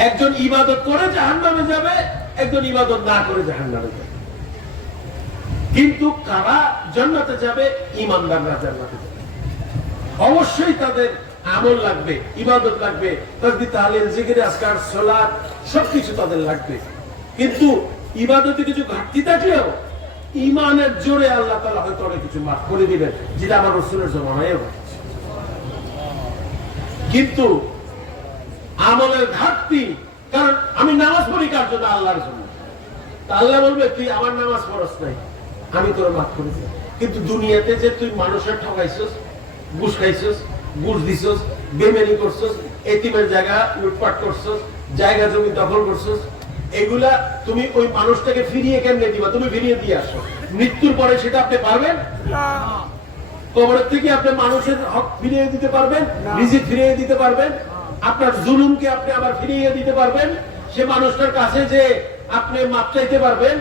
একজন ইবাদত করে জাহান্নামে যাবে, একজন ইবাদত না করে জাহান্নামে যাবে। কিন্তু কারা জান্নাতে যাবে? ঈমানদাররা জান্নাতে যাবে। অবশ্যই তাদের আমল লাগবে, ইবাদত লাগবে, তাসবিহ তাহলিল জিকির আজকার সালাত সবকিছু তাদের লাগবে। কিন্তু ইবাদতে কিছু ঘাটতি থাকলেও ঈমানের জোরে আল্লাহ তাআলা হয়তো অনেক কিছু মাফ করে দিবেন, যেটা আমার রাসূলের জামানায় হচ্ছে। কিন্তু আমলের ঘাটতি, কারণ আমি নামাজ পড়ি কার জন্য? আল্লাহর জন্য। আল্লাহ বলবে তুই আমার নামাজ পড়স নাই, আমি তোর মাফ করে দিই। কিন্তু দুনিয়াতে যে তুই মানুষের ঠকাইছস, ঘুষ খাইছস, ঘুষ দিছস, বেইমানি করছস, এতিমের জায়গা লুটপাট করছস, জায়গা জমি দখল করছস, এগুলা তুমি ওই মানুষটাকে ফিরিয়ে কেমনে দিবা? তুমি ফিরিয়ে দিয়ে আসো। মৃত্যুর পরে সেটা আপনি পারবেন না। কবরের থেকে আপনি মানুষের হক ফিরিয়ে দিতে পারবেন? রিজিক ফিরিয়ে দিতে পারবেন? আপনার জুলুমকে আপনি আবার ফিরিয়ে দিতে পারবেন? সে মানুষটার কাছে যে আপনি মাপ চাইতে পারবেন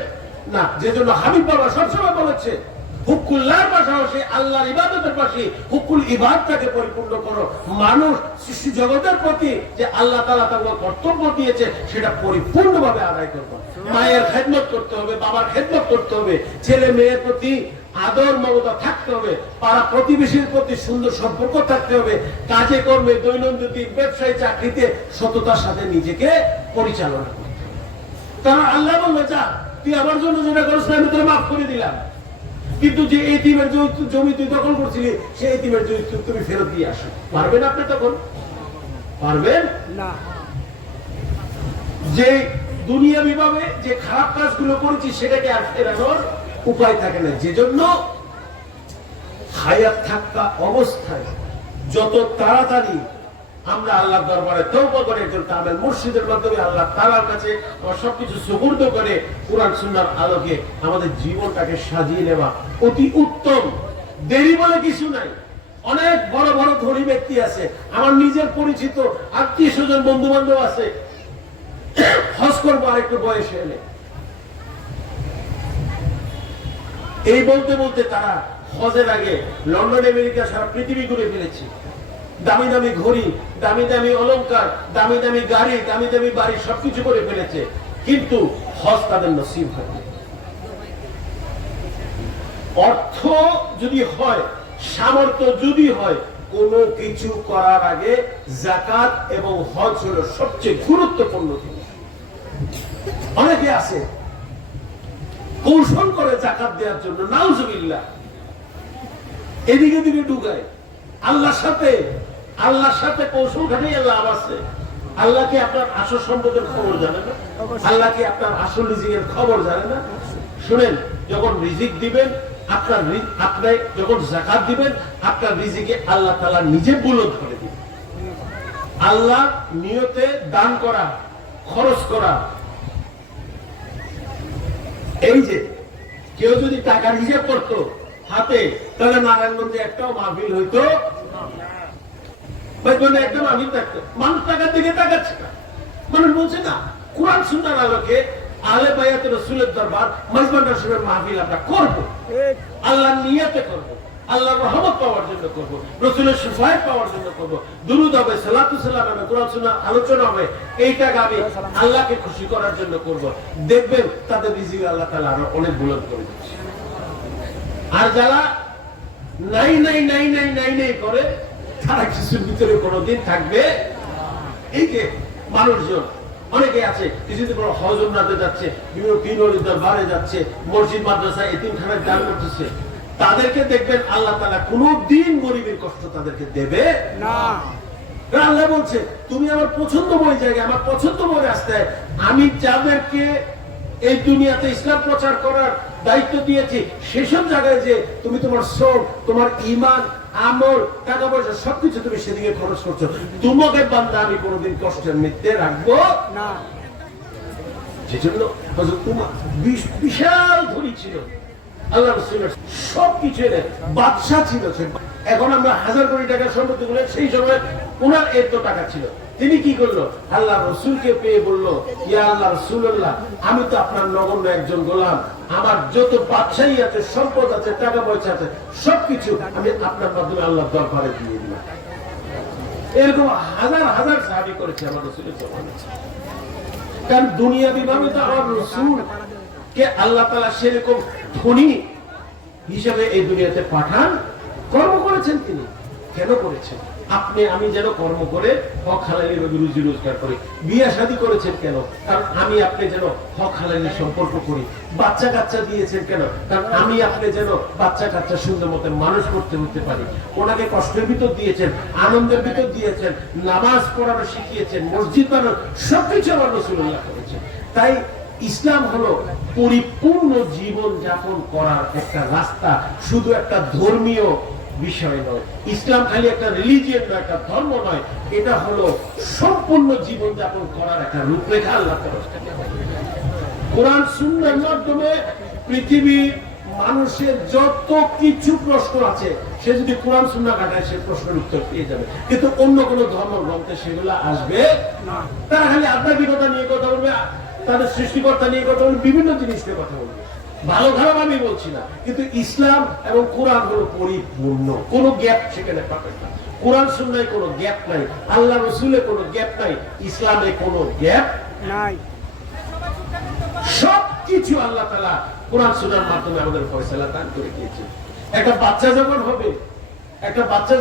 না। যে জন্য হাবিব বাবা সবসময় বলেছে, হুকুল্লাহর পাশাপাশি আল্লাহর ইবাদতের পাশে হুকুল ইবাদতকে পরিপূর্ণ করো। মানুষ সৃষ্টি জগতের প্রতি যে আল্লাহ তাআলা তার কর্তব্য দিয়েছে সেটা পরিপূর্ণভাবে আদায় করবে। মায়ের খেদমত করতে হবে, বাবার খেদমত করতে হবে, ছেলে মেয়ের প্রতি আদর মমতা থাকতে হবে, পাড়া প্রতিবেশীর প্রতি সুন্দর সম্পর্ক থাকতে হবে, কাজে কর্মে দৈনন্দিন ব্যবসায় চাকরিতে সততার সাথে নিজেকে পরিচালনা করতে হবে। কারণ আল্লাহ বলবে যা তুই আমার জন্য যেটা করিস আমি তোকে মাফ করে দিলাম। কিন্তু যে এতিমের জমি তুই দখল করছিলি, সেই এতিমের জমি তুমি ফেরত দিয়ে আসো, পারবেন আপনি? তখন পারবেন না। যে দুনিয়াবি ভাবে যে খারাপ কাজগুলো করেছি সেটাকে আর ফেরানোর উপায় থাকে না। যে জন্য হায়াত থাকা অবস্থায় যত তাড়াতাড়ি আমরা আল্লাহর দরবারে তওবা করে একজন কামেল মুর্শিদের মাধ্যমে আল্লাহ তাআলার কাছে আমরা সবকিছু সুপুর্দ করে কুরআন সুন্নাহর আলোকে আমাদের জীবনটাকে সাজিয়ে নেওয়া অতি উত্তম। দেরি বলে কিছু নাই। অনেক বড় বড় ধনী ব্যক্তি আছে, আমার নিজের পরিচিত আত্মীয় স্বজন বন্ধু বান্ধব আছে, হজ করবো আরেকটু বয়সে এলে, এই বলতে বলতে তারা হজের আগে লন্ডন আমেরিকা সারা পৃথিবী ঘুরে ফেলেছে। দামি দামি ঘড়ি, দামি দামি অলংকার, দামি দামি গাড়ি, দামি দামি বাড়ি সবকিছু করে ফেলেছে, কিন্তু হজ তাদের নসিব হয়নি। অর্থ যদি হয়, সামর্থ্য যদি হয়, কোনো কিছু করার আগে যাকাত এবং হজ হলো সবচেয়ে গুরুত্বপূর্ণ জিনিস। অনেকে আছে কৌশল করে যাকাত দেওয়ার জন্য, নাউজুবিল্লাহ, এদিকে দিকে ঢুকায়। আল্লাহর সাথে কৌশল খাটিয়ে লাভ আছে। আল্লাহ কি আপনার আসল সম্পদের খবর জানে না? আল্লাহ কি আপনার আসল রিজিকের খবর জানে না? শুনেন, যখন রিজিক দিবেন, আপনি যখন যাকাত দিবেন, আপনার রিজিকে আল্লাহ তাআলা নিজে বুলন্দ করে দিবেন। আল্লাহ নিয়তে দান করা, খরচ করা। এই যে কেউ যদি টাকার হিসাব করতো হাতে, তাহলে নারায়ণগঞ্জে একটাও মাহফিল হইতো একটা মাহফিল থাকতো। মানুষ টাকার দিকে তাকাচ্ছে না। মানুষ বলছে না, কুরআন সুন্নাহর আলোকে আহলে বায়াত রাসূলের দরবার মাইজবান্ডার শরীফের মাহফিল আমরা করব, আল্লাহর নিয়তে করব, আল্লাহর রহমত পাওয়ার জন্য করব, রাসূলের শাফায়াত পাওয়ার জন্য করব, দুরূদ হবে, সালাতু সালাম হবে, কুরআন সুন্নাহ আলোচনা হবে, এইটা গাবি আল্লাহকে খুশি করার জন্য করব। দেখবেন তাদের রিজিক আল্লাহ তাআলা আরো অনেক বুলন্দ করে দিচ্ছে। আর যারা নাই করে, তারা কিছুর ভিতরে কোনোদিন থাকবে। এই যে মানুষজন অনেকে আছে, কিছুদিন পর হজ উমরাতে যাচ্ছে, বিভিন্ন পীর ওলির দরবারে যাচ্ছে, মসজিদ মাদ্রাসা এতিমখানায় দান করতেছে। তাদেরকে দেখবেন আল্লাহ তাআলা কোনদিন গরিবের কষ্ট তাদেরকে দেবে না। আল্লাহ বলছে তুমি আমার পছন্দময় জায়গায়, আমার পছন্দময় রাস্তায় আমি যাদেরকে এই দুনিয়াতে ইসলাম প্রচার করার দায়িত্ব দিয়েছি, সেসব জায়গায় যে তুমি তোমার শ্রম, তোমার ঈমান, আমল, টাকা পয়সা সবকিছু তুমি সেদিকে খরচ করছো, তোমাকে বান্দা আমি কোনোদিন কষ্টের মধ্যে রাখবো না। সেজন্য হযরত উমর বিশাল ধনী ছিল, আল্লাহ রাসূলের সবকিছু বাদশা ছিল। এখন আমরা হাজার কোটি টাকার সম্পত্তি বলে, সেই সময় ওনার এত টাকা ছিল। তিনি কি করলো, আল্লাহ রসুলকে পেয়ে বলল, ইয়া আল্লাহ রাসূলুল্লাহ, আমি তো আপনার নগণ্য একজন গোলাম, আমার যত বাদশাহী আছে, সম্পদ আছে, টাকা পয়সা আছে, সবকিছু আমি আপনার মাধ্যমে আল্লাহর দরবারে দিয়ে দিলাম। এরকম হাজার হাজার সাহাবী করেছে আমার রাসূলের জমানায়। কারণ দুনিয়াবি ভাবে তো আমার রাসূল কে আল্লাহ তাআলা সেরকম ধনী হিসাবে এই দুনিয়াতে পাঠান, কর্ম করেছেন তিনি। কেন করেছেন? আপনি আমি যেন কর্ম করে হক হালালি রুজি রোজগার করি। বিয়ে শাদী করেছেন কেন? কারণ আমি আপনি যেন হক হালালি সম্পর্ক করি। বাচ্চা কাচ্চা দিয়েছেন কেন? কারণ আমি আপনি যেন বাচ্চা কাচ্চা সুন্দর মতো মানুষ করতে হতে পারি। ওনাকে কষ্টের ভিতর দিয়েছেন, আনন্দের ভিতর দিয়েছেন, নামাজ পড়ানো শিখিয়েছেন, মসজিদ বানানো, সবকিছু আমার রাসূলুল্লাহ করেছেন। তাই ইসলাম হলো পরিপূর্ণ জীবন যাপন করার একটা রাস্তা, শুধু একটা ধর্মীয় বিষয় নয়। ইসলাম খালি একটা রিলিজিয়ন নয়, একটা ধর্ম নয়, এটা হলো সম্পূর্ণ জীবন যাপন করার একটা রূপরেখা আল্লাহ তাআলা। কোরআন সুন্নাহর মাধ্যমে পৃথিবীর মানুষের যত কিছু প্রশ্ন আছে, সে যদি কোরআন সুন্নাহ ঘাটায় সে প্রশ্নের উত্তর পেয়ে যাবে। কিন্তু অন্য কোন ধর্ম গ্রন্থে সেগুলো আসবে না। তারা খালি আধ্যাত্মিকতা নিয়ে কথা বলবে, তাদের সৃষ্টিকর্তা নিয়ে কথা বলবে, বিভিন্ন জিনিস নিয়ে কথা বলবে। ভালো খারাপ আমি বলছি না, কিন্তু ইসলাম এবং কোরআন হলো পরিপূর্ণ, কোনো গ্যাপ সেখানে পাবেন না। কোরআন সুন্নাহয় কোনো গ্যাপ নাই, আল্লাহ রাসূলে কোনো গ্যাপ নাই, ইসলামে কোনো গ্যাপ নাই। সবকিছু আল্লাহ তাআলা কোরআন সুন্নাহর মাধ্যমে আমাদের ফয়সালা দান করে দিয়েছে। একটা বাচ্চা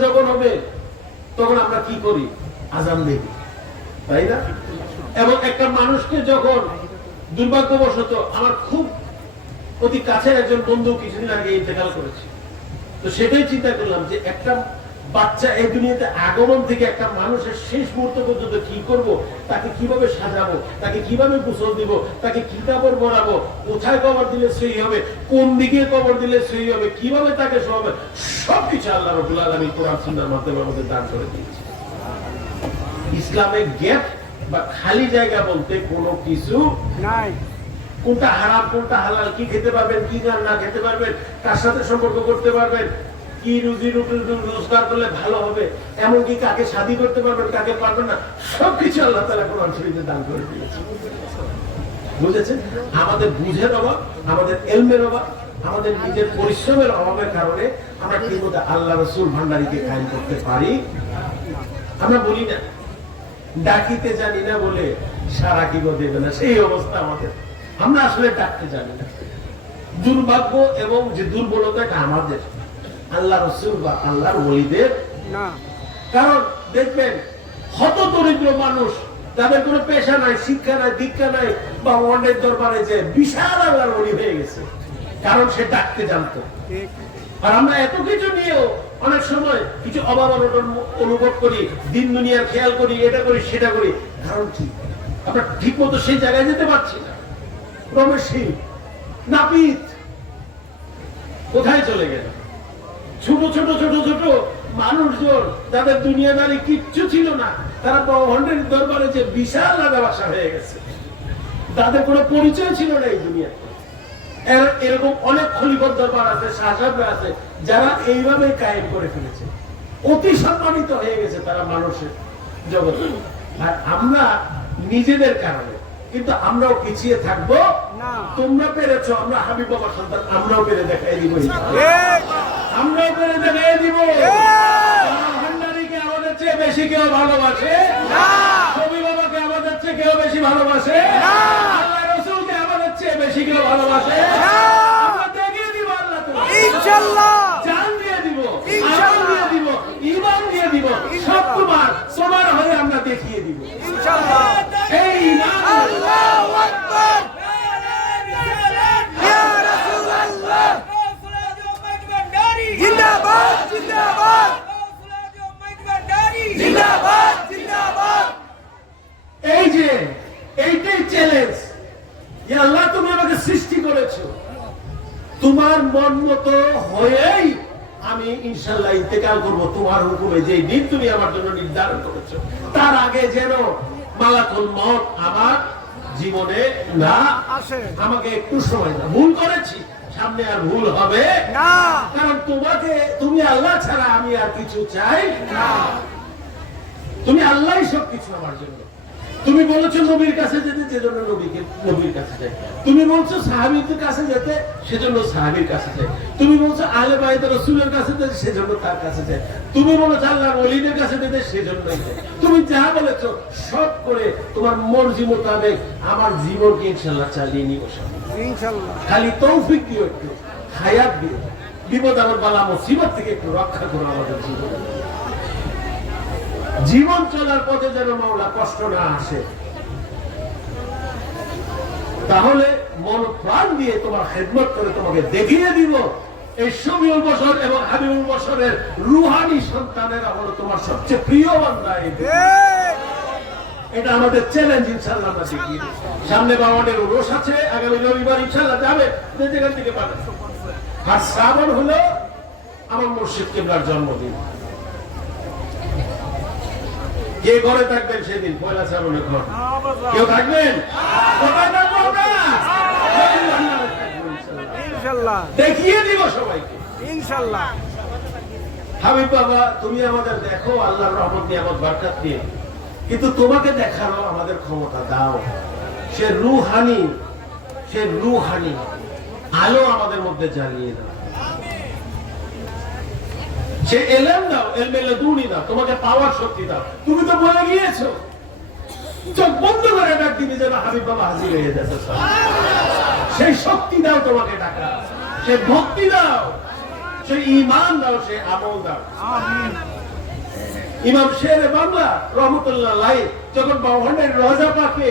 যখন হবে তখন আমরা কি করি? আযান দেই, তাই না? এবং একটা মানুষকে যখন দুর্ভাগ্যবশত, আমার খুব অতি কাছের একজন বন্ধু কিছুদিন আগে ইন্তেকাল করেছে, তো সেটাই চিন্তা করলাম যে একটা বাচ্চা এই দুনিয়াতে আগমন থেকে একটা মানুষের শেষ মুহূর্ত পর্যন্ত কি করব, তাকে কিভাবে সাজাবো, তাকে কিভাবে গোসল দিব, তাকে কি কাপড় পরাবো, কোথায় কবর দিলে সহি হবে, কোন দিকে কবর দিলে সহি হবে, কিভাবে তাকে শোয়াবে, সবকিছু আল্লাহ রাব্বুল আলামিন কোরআন সুন্নাহর মাধ্যমে আমাদের দান করে দিয়েছে। ইসলামের গ্যাপ বা খালি জায়গা বলতে কোনো কিছু নাই। কোনটা হারাম, কোনটা হালাল, কি খেতে পারবেন, কি না খেতে পারবেন, কার সাথে সম্পর্ক করতে পারবেন, কি রুজি রোজগার করলে ভালো হবে, এমনকি কাকে শাদী করতে পারবেন, কাকে পারবেন না, সবকিছু আল্লাহ তাআলা কোরআন শরীফে দান করে দিয়েছে। বুঝেছেন? আমাদের বুঝের অভাব, আমাদের ইলমের অভাব, আমাদের নিজের পরিশ্রমের অভাবের কারণে আমরা ঠিকমতো আল্লাহ রাসূল ভান্ডারীকে কায়েম করতে পারি। আমরা বলি না, ডাকিতে জানি না বলে সারা কি দেবে না, সেই অবস্থা আমাদের। আমরা আসলে ডাকতে জানি না। দুর্ভাগ্য এবং যে দুর্বলতাটা আমাদের, আল্লাহ রাসূল বা আল্লাহর ওলিদের না। কারণ দেখবেন হত দরিদ্র মানুষ, যাদের কোনো পেশা নাই, শিক্ষা নাই, দীক্ষা নাই, বা ওয়ান্ডের দরবারে যে বিশাল আল্লাহর ওলি হয়ে গেছে, কারণ সে ডাকতে জানতো। আর আমরা এত কিছু নিয়েও অনেক সময় কিছু অভাব অনটন অনুভব করি, দিন দুনিয়ার খেয়াল করি, এটা করি সেটা করি। কারণ কি? আমরা ঠিক মতো সেই জায়গায় যেতে পারছি না। প্রবেশহীন, নাপিত কোথায় চলে গেল? ছোট ছোট ছোট ছোট মানুষজন, যাদের দুনিয়াদারি কিচ্ছু ছিল না, তারা ব্রহ্মাণ্ডের দরবারে যে বিশাল রাজা হয়ে গেছে, তাদের কোনো পরিচয় ছিল না এই দুনিয়াতে। এরকম অনেক খলিফার দরবার আছে, শাসক আছে, যারা এইভাবে কায়েম করে ফেলেছে, অতি সম্মানিত হয়ে গেছে তারা মানুষের জগতে। আর আমরা নিজেদের কারণে কিন্তু আমরাও পিছিয়ে থাকবো না। তোমরা পেরেছো, আমরা হাবিব বাবার সন্তান, আমরাও পেরে দেখাই দিব, আমরাও পেরে দেখাই দিব। ভান্ডারীকে আমাদের চেয়ে বেশি কেউ ভালোবাসে না, কবি বাবাকে আমাদের চেয়ে কেউ বেশি ভালোবাসে না, আল্লাহ রাসূলকে আমাদের চেয়ে বেশি কেউ ভালোবাসে না। আমরা দেখিয়ে দিব আল্লাহ তোমাকে ইনশাআল্লাহ, জান দিয়ে দিব, আমল দিয়ে দিব, ঈমান দিয়ে দিব, সব তোমার হয়ে আমরা দেখিয়ে দিব ইনশাআল্লাহ। এই ঈমান আল্লাহু আকবার, ইয়া রাসূলুল্লাহ, জিন্দাবাদ জিন্দাবাদ জিন্দাবাদ জিন্দাবাদ। এই যে এইটাই চ্যালেঞ্জ। ইয়া আল্লাহ, তুমি আমাকে সৃষ্টি করেছো, তোমার মন মতো হয়েই আমি ইনশাআল্লাহ ইন্তেকাল করব তোমার হুকুমে। যে দিন তুমি আমার জন্য নির্ধারণ করেছো, তার আগে যেন মালাকুল মউত আমার জীবনে না আসে। আমাকে একটু সময় দাও। ভুল করেছি, সামনে আর ভুল হবে না। কারণ তুমি আল্লাহ ছাড়া আমি আর কিছু চাই না। তুমি আল্লাহই সবকিছু আমার জন্য। তুমি বলেছো নবীর কাছে যেতে, সেজন্য নবীর কাছে যাই। তুমি বলছো সাহাবীদের কাছে যেতে, সেজন্য সাহাবীর কাছে যাই। তুমি বলছো আলে বাইত রাসূলের কাছে যেতে, সেজন্য তার কাছে যাই। তুমি বলেছো আল্লাহর ওলিদের কাছে যেতে, সেজন্যই যাই। তুমি যা বলেছো সব করে তোমার মর্জি মোতাবেক আমার জীবনকে ইনশাআল্লাহ চালিয়ে নিব ইনশাআল্লাহ। খালি তৌফিক দিও, একটু হায়াত দিও, বিপদ আমার বালা মুসিবত থেকে একটু রক্ষা করো আমাদের জীবন। জীবন চলার পথে যেন মাওলা কষ্ট না আসে। তাহলে মন প্রাণ দিয়ে তোমার খেদমত করে তোমাকে দেখিয়ে দিব এই শফিউল বশর এবং হাবিবুল বশরের রুহানি সন্তানেরা হলো তোমার সবচেয়ে প্রিয় বান্দা। এটা আমাদের চ্যালেঞ্জ, ইনশাআল্লাহ আমরা দেখিয়ে দিব। সামনে বাওয়ানের রোষ আছে, আগামী রবিবার ইনশাআল্লাহ যাবে যে যেখান থেকে পাবে। আর শ্রাবণ হলো আমার মুর্শিদ কিবলার জন্মদিন। কে ঘরে থাকবেন সেদিন পয়লা শ্রাবণের ঘর? কেউ থাকবেন? কোথায় থাকবো আমরা? ইনশাআল্লাহ। দেখিয়ে দিব সবাইকে ইনশাআল্লাহ। হাবিব বাবা, তুমি আমাদের দেখো আল্লাহর রহমত নিয়ামত বরকত দিয়ে, কিন্তু তোমাকে দেখারও আমাদের ক্ষমতা দাও। সে রুহানি আলো আমাদের মধ্যে জ্বালিয়ে দাও। সে এলেম দাও, এলমেলে দুনি দাও, তোমাকে পাওয়ার শক্তি দাও। তুমি তো বলে গিয়েছো চোখ বন্ধ করে ডাক দিবি যেন হাবিব বাবা হাজির হয়ে যাচ্ছে। সেই শক্তি দাও তোমাকে ডাকা, সে ভক্তি দাও, সে ঈমান দাও, সে আমল দাও। আমিন। ইমাম শেরে বাংলা রহমতুল্লাহ আলাইহি যখন বাউহান্ডারির রওজা পাকে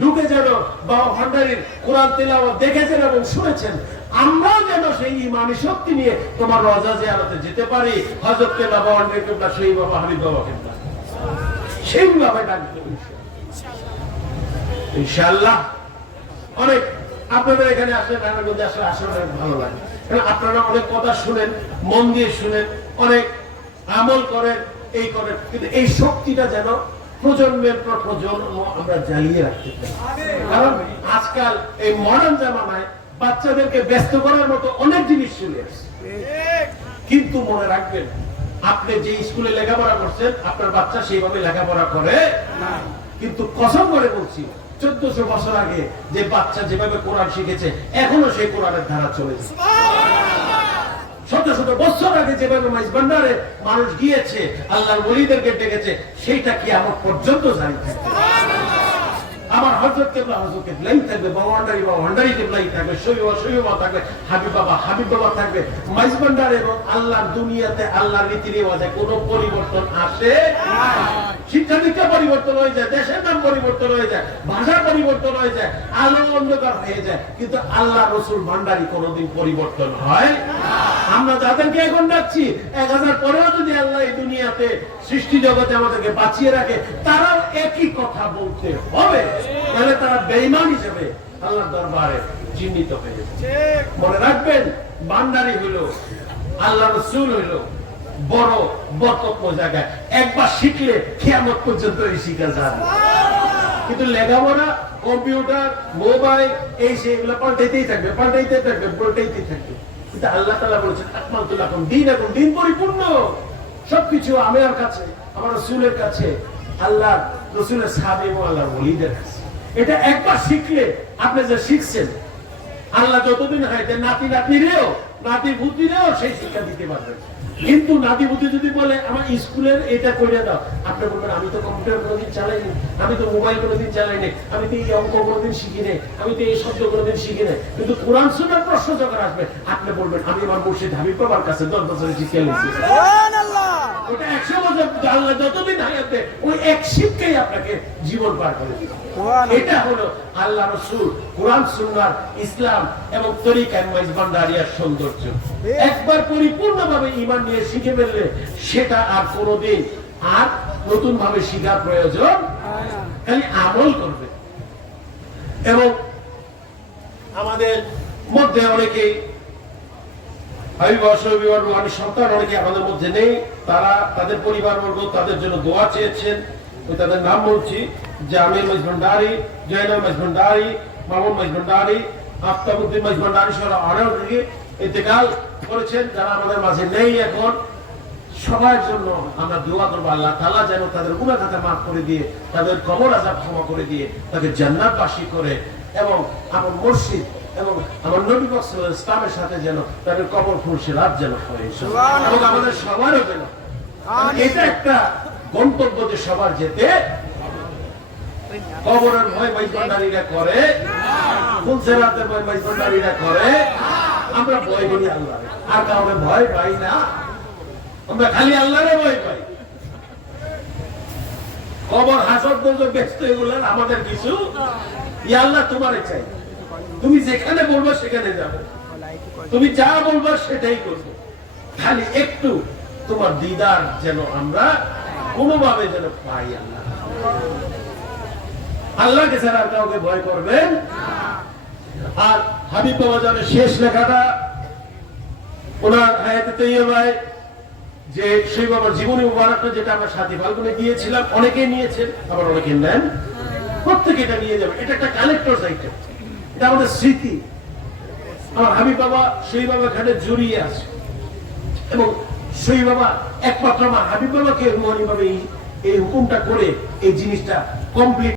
ঢুকে যেন বাউহান্ডারির কোরআন তেলাওয়াত দেখেছেন এবং শুনেছেন, আমরাও যেন সেই ঈমানি শক্তি নিয়ে তোমার রওজা জিয়ারতে যেতে পারি। হযরত কেবলা বাউহান্ডারি কেবলা শহীদ বাবা হাবিব বাবা কেবলা সেইভাবে ডাকবে ইনশাআল্লাহ। অনেক আপনাদের এখানে আসলে নারায়ণগঞ্জে আসলে অনেক ভালো লাগে, কারণ আপনারা অনেক কথা শুনেন, মন দিয়ে শুনেন, অনেক আমল করেন, এই করেন, কিন্তু এই শক্তিটা যেন প্রজন্মের পর প্রজন্ম আমরা জ্বালিয়ে রাখতে পারি। কারণ আজকাল এই মডার্ন জামানায় বাচ্চাদেরকে ব্যস্ত করার মতো অনেক জিনিস চলে আসছে, কিন্তু মনে রাখবেন আপনি যে স্কুলে লেখাপড়া করছেন আপনার বাচ্চা সেইভাবে লেখাপড়া করে না। কিন্তু কসম করে বলছি 1400 বছর আগে যে বাচ্চা যেভাবে কোরআন শিখেছে এখনো সেই কোরআনের ধারা চলেছে। শত শত বছর আগে যেভাবে মাইজ ভান্ডারে মানুষ গিয়েছে আল্লাহর ওলিদেরকে ডেকেছে, সেইটা কিয়ামত পর্যন্ত জারি থাকবে। আমার হযরত কেবলা লাই থাকবে, বাউহান্ডারি কেবলাই থাকবে, শহীদ থাকবে, হাবিব বাবা থাকবে। মাইজ ভান্ডার এবং আল্লাহর দুনিয়াতে আল্লাহর রীতি রেওয়াজে কোনো পরিবর্তন আসে না। শিক্ষা দীক্ষা পরিবর্তন হয়ে যায়, দেশের নাম পরিবর্তন হয়ে যায়, ভাষা পরিবর্তন হয়ে যায়, আলো অন্ধকার হয়ে যায়, কিন্তু আল্লাহ রসুল ভান্ডারি কোনোদিন পরিবর্তন হয় না। আমরা যাদেরকে এখন ডাকছি 1000 পরেও যদি আল্লাহ এই দুনিয়াতে সৃষ্টি জগতে আমাদেরকে বাঁচিয়ে রাখে, তারাও একই কথা বলতে হবে, তাহলে তারা বেঈমান হিসেবে আল্লাহর দরবারে চিহ্নিত হয়ে যাবে। মনে রাখবেন, ভান্ডারি হইল আল্লাহ রসুল হইল বড় বরকতময় জায়গায়, একবার শিখলে কিয়ামত পর্যন্ত এই শিখা যাবে। কিন্তু লেখাপড়া, কম্পিউটার, মোবাইল, এই সেগুলো পাল্টাইতেই থাকবে, পাল্টাইতেই থাকবে। কিন্তু আল্লাহ তাআলা বলেছেন আকমালতু লাকুম দীনাকুম, দিন পরিপূর্ণ। সবকিছু আমার কাছে, আমার রাসূলের কাছে, আল্লাহ রাসূলের সাহাবী এবং আল্লাহর ওলিদের কাছে। এটা একবার শিখলে আপনি যে শিখছেন, আল্লাহ যতদিন হায়াতে নাতি বুদ্ধিরেও সেই শিক্ষা দিতে পারবেন। কিন্তু নাতি বুদ্ধি যদি বলে আমার স্কুলের এটা করে দাও, আপনি বলবেন আমি তো কম্পিউটার কোনোদিন চালাইনি, আমি তো মোবাইল কোনোদিন চালাইনি, আমি তো এই অঙ্ক কোনোদিন শিখি নাই, আমি তো এই শব্দ কোনোদিন শিখি নাই। কিন্তু কোরআন সুন্নাহর প্রশ্ন যখন আসবে আপনি বলবেন আমি আমার মুর্শিদ হাবিব বাবার কাছে 10 বছর শিক্ষা নিয়েছি। সুবহানাল্লাহ। ওটা 100 বছর আল্লাহ যতদিন হায়াতে ওই এক শিক্ষাই আপনাকে জীবন পার করে দিবে। এটা হলো আল্লাহ রাসূল কোরআন সুন্নাহ ইসলাম এবং তরিকা মাইজ ভান্ডারিয়ার সৌন্দর্য। একবার পরিপূর্ণভাবে ঈমান নিয়ে শিখে ফেললে সেটা আর কোনোদিন আর নতুন ভাবে শিখার প্রয়োজন খালি আমল করবে। এবং আমাদের মধ্যে অনেকেই সন্তান অনেকে আমাদের মধ্যে নেই, তারা তাদের পরিবারবর্গ তাদের জন্য দোয়া চেয়েছেন। তাদের নাম বলছি, জামিল মাইজভান্ডারি, জয়নাল মাইজভান্ডারি, মামুন মাইজভান্ডারি, আফতাবউদ্দিন মাইজভান্ডারি সহ অনেকে ইন্তেকাল করেছেন যারা আমাদের মাঝে নেই এখন। সবার জন্য আমরা দোয়া করবো আল্লাহ তাআলা যেন তাদের গুনাহ খাতা মাফ করে দিয়ে, তাদের কবর আযাব ক্ষমা করে দিয়ে, তাদের জান্নাতবাসী করে এবং আমার মুর্শিদ এবং আমার নবী পাক সাল্লাল্লাহু আলাইহি ইসলামের সাথে যেন তাদের কবর ফুলসিরাত যেন হয় ইনশাআল্লাহ। এবং আমাদের সবারও যেন এটা একটা গন্তব্য যে সবার যেতে কবরের ভয় মাইজভান্ডারিরা করে, ফুলসিরাতের ভয় মাইজভান্ডারিরা করে। আমরা ভয় করি আল্লাহ, আর কাউকে ভয় পাই না, আমরা খালি আল্লাহরে ভয় পাই। কবর হাসর বলতে ব্যস্ত এগুলার আমাদের কিছু আল্লাহ তোমারে চাই, তুমি যেখানে বলবো সেখানে যাবো, তুমি যা বলবো সেটাই করবো, খালি একটু তোমার দিদার যেন আমরা কোনোভাবে যেন পাই। আল্লাহ আল্লাহকে ছাড়া আর কাউকে ভয় করবেন। আর হাবিব বাবা জানের শেষ লেখাটা ওনার হায়াতে তৈয়বায় যে সেই বাবার জীবনী মুবারকটা যেটা আমরা সাথী ফাল্গুনে দিয়েছিলাম, অনেকে নিয়েছেন আবার অনেকে নেন, প্রত্যেকে এটা নিয়ে যাবে। এটা একটা কালেক্টরস আইটেম, এটা আমাদের স্মৃতি। আমার হাবিব বাবা সেই বাবা ঘাটে জড়িয়ে আছে এবং সেই বাবা একমাত্র আমার হাবিব বাবাকে মহানিভাবে এই হুকুমটা করে এই জিনিসটা কমপ্লিট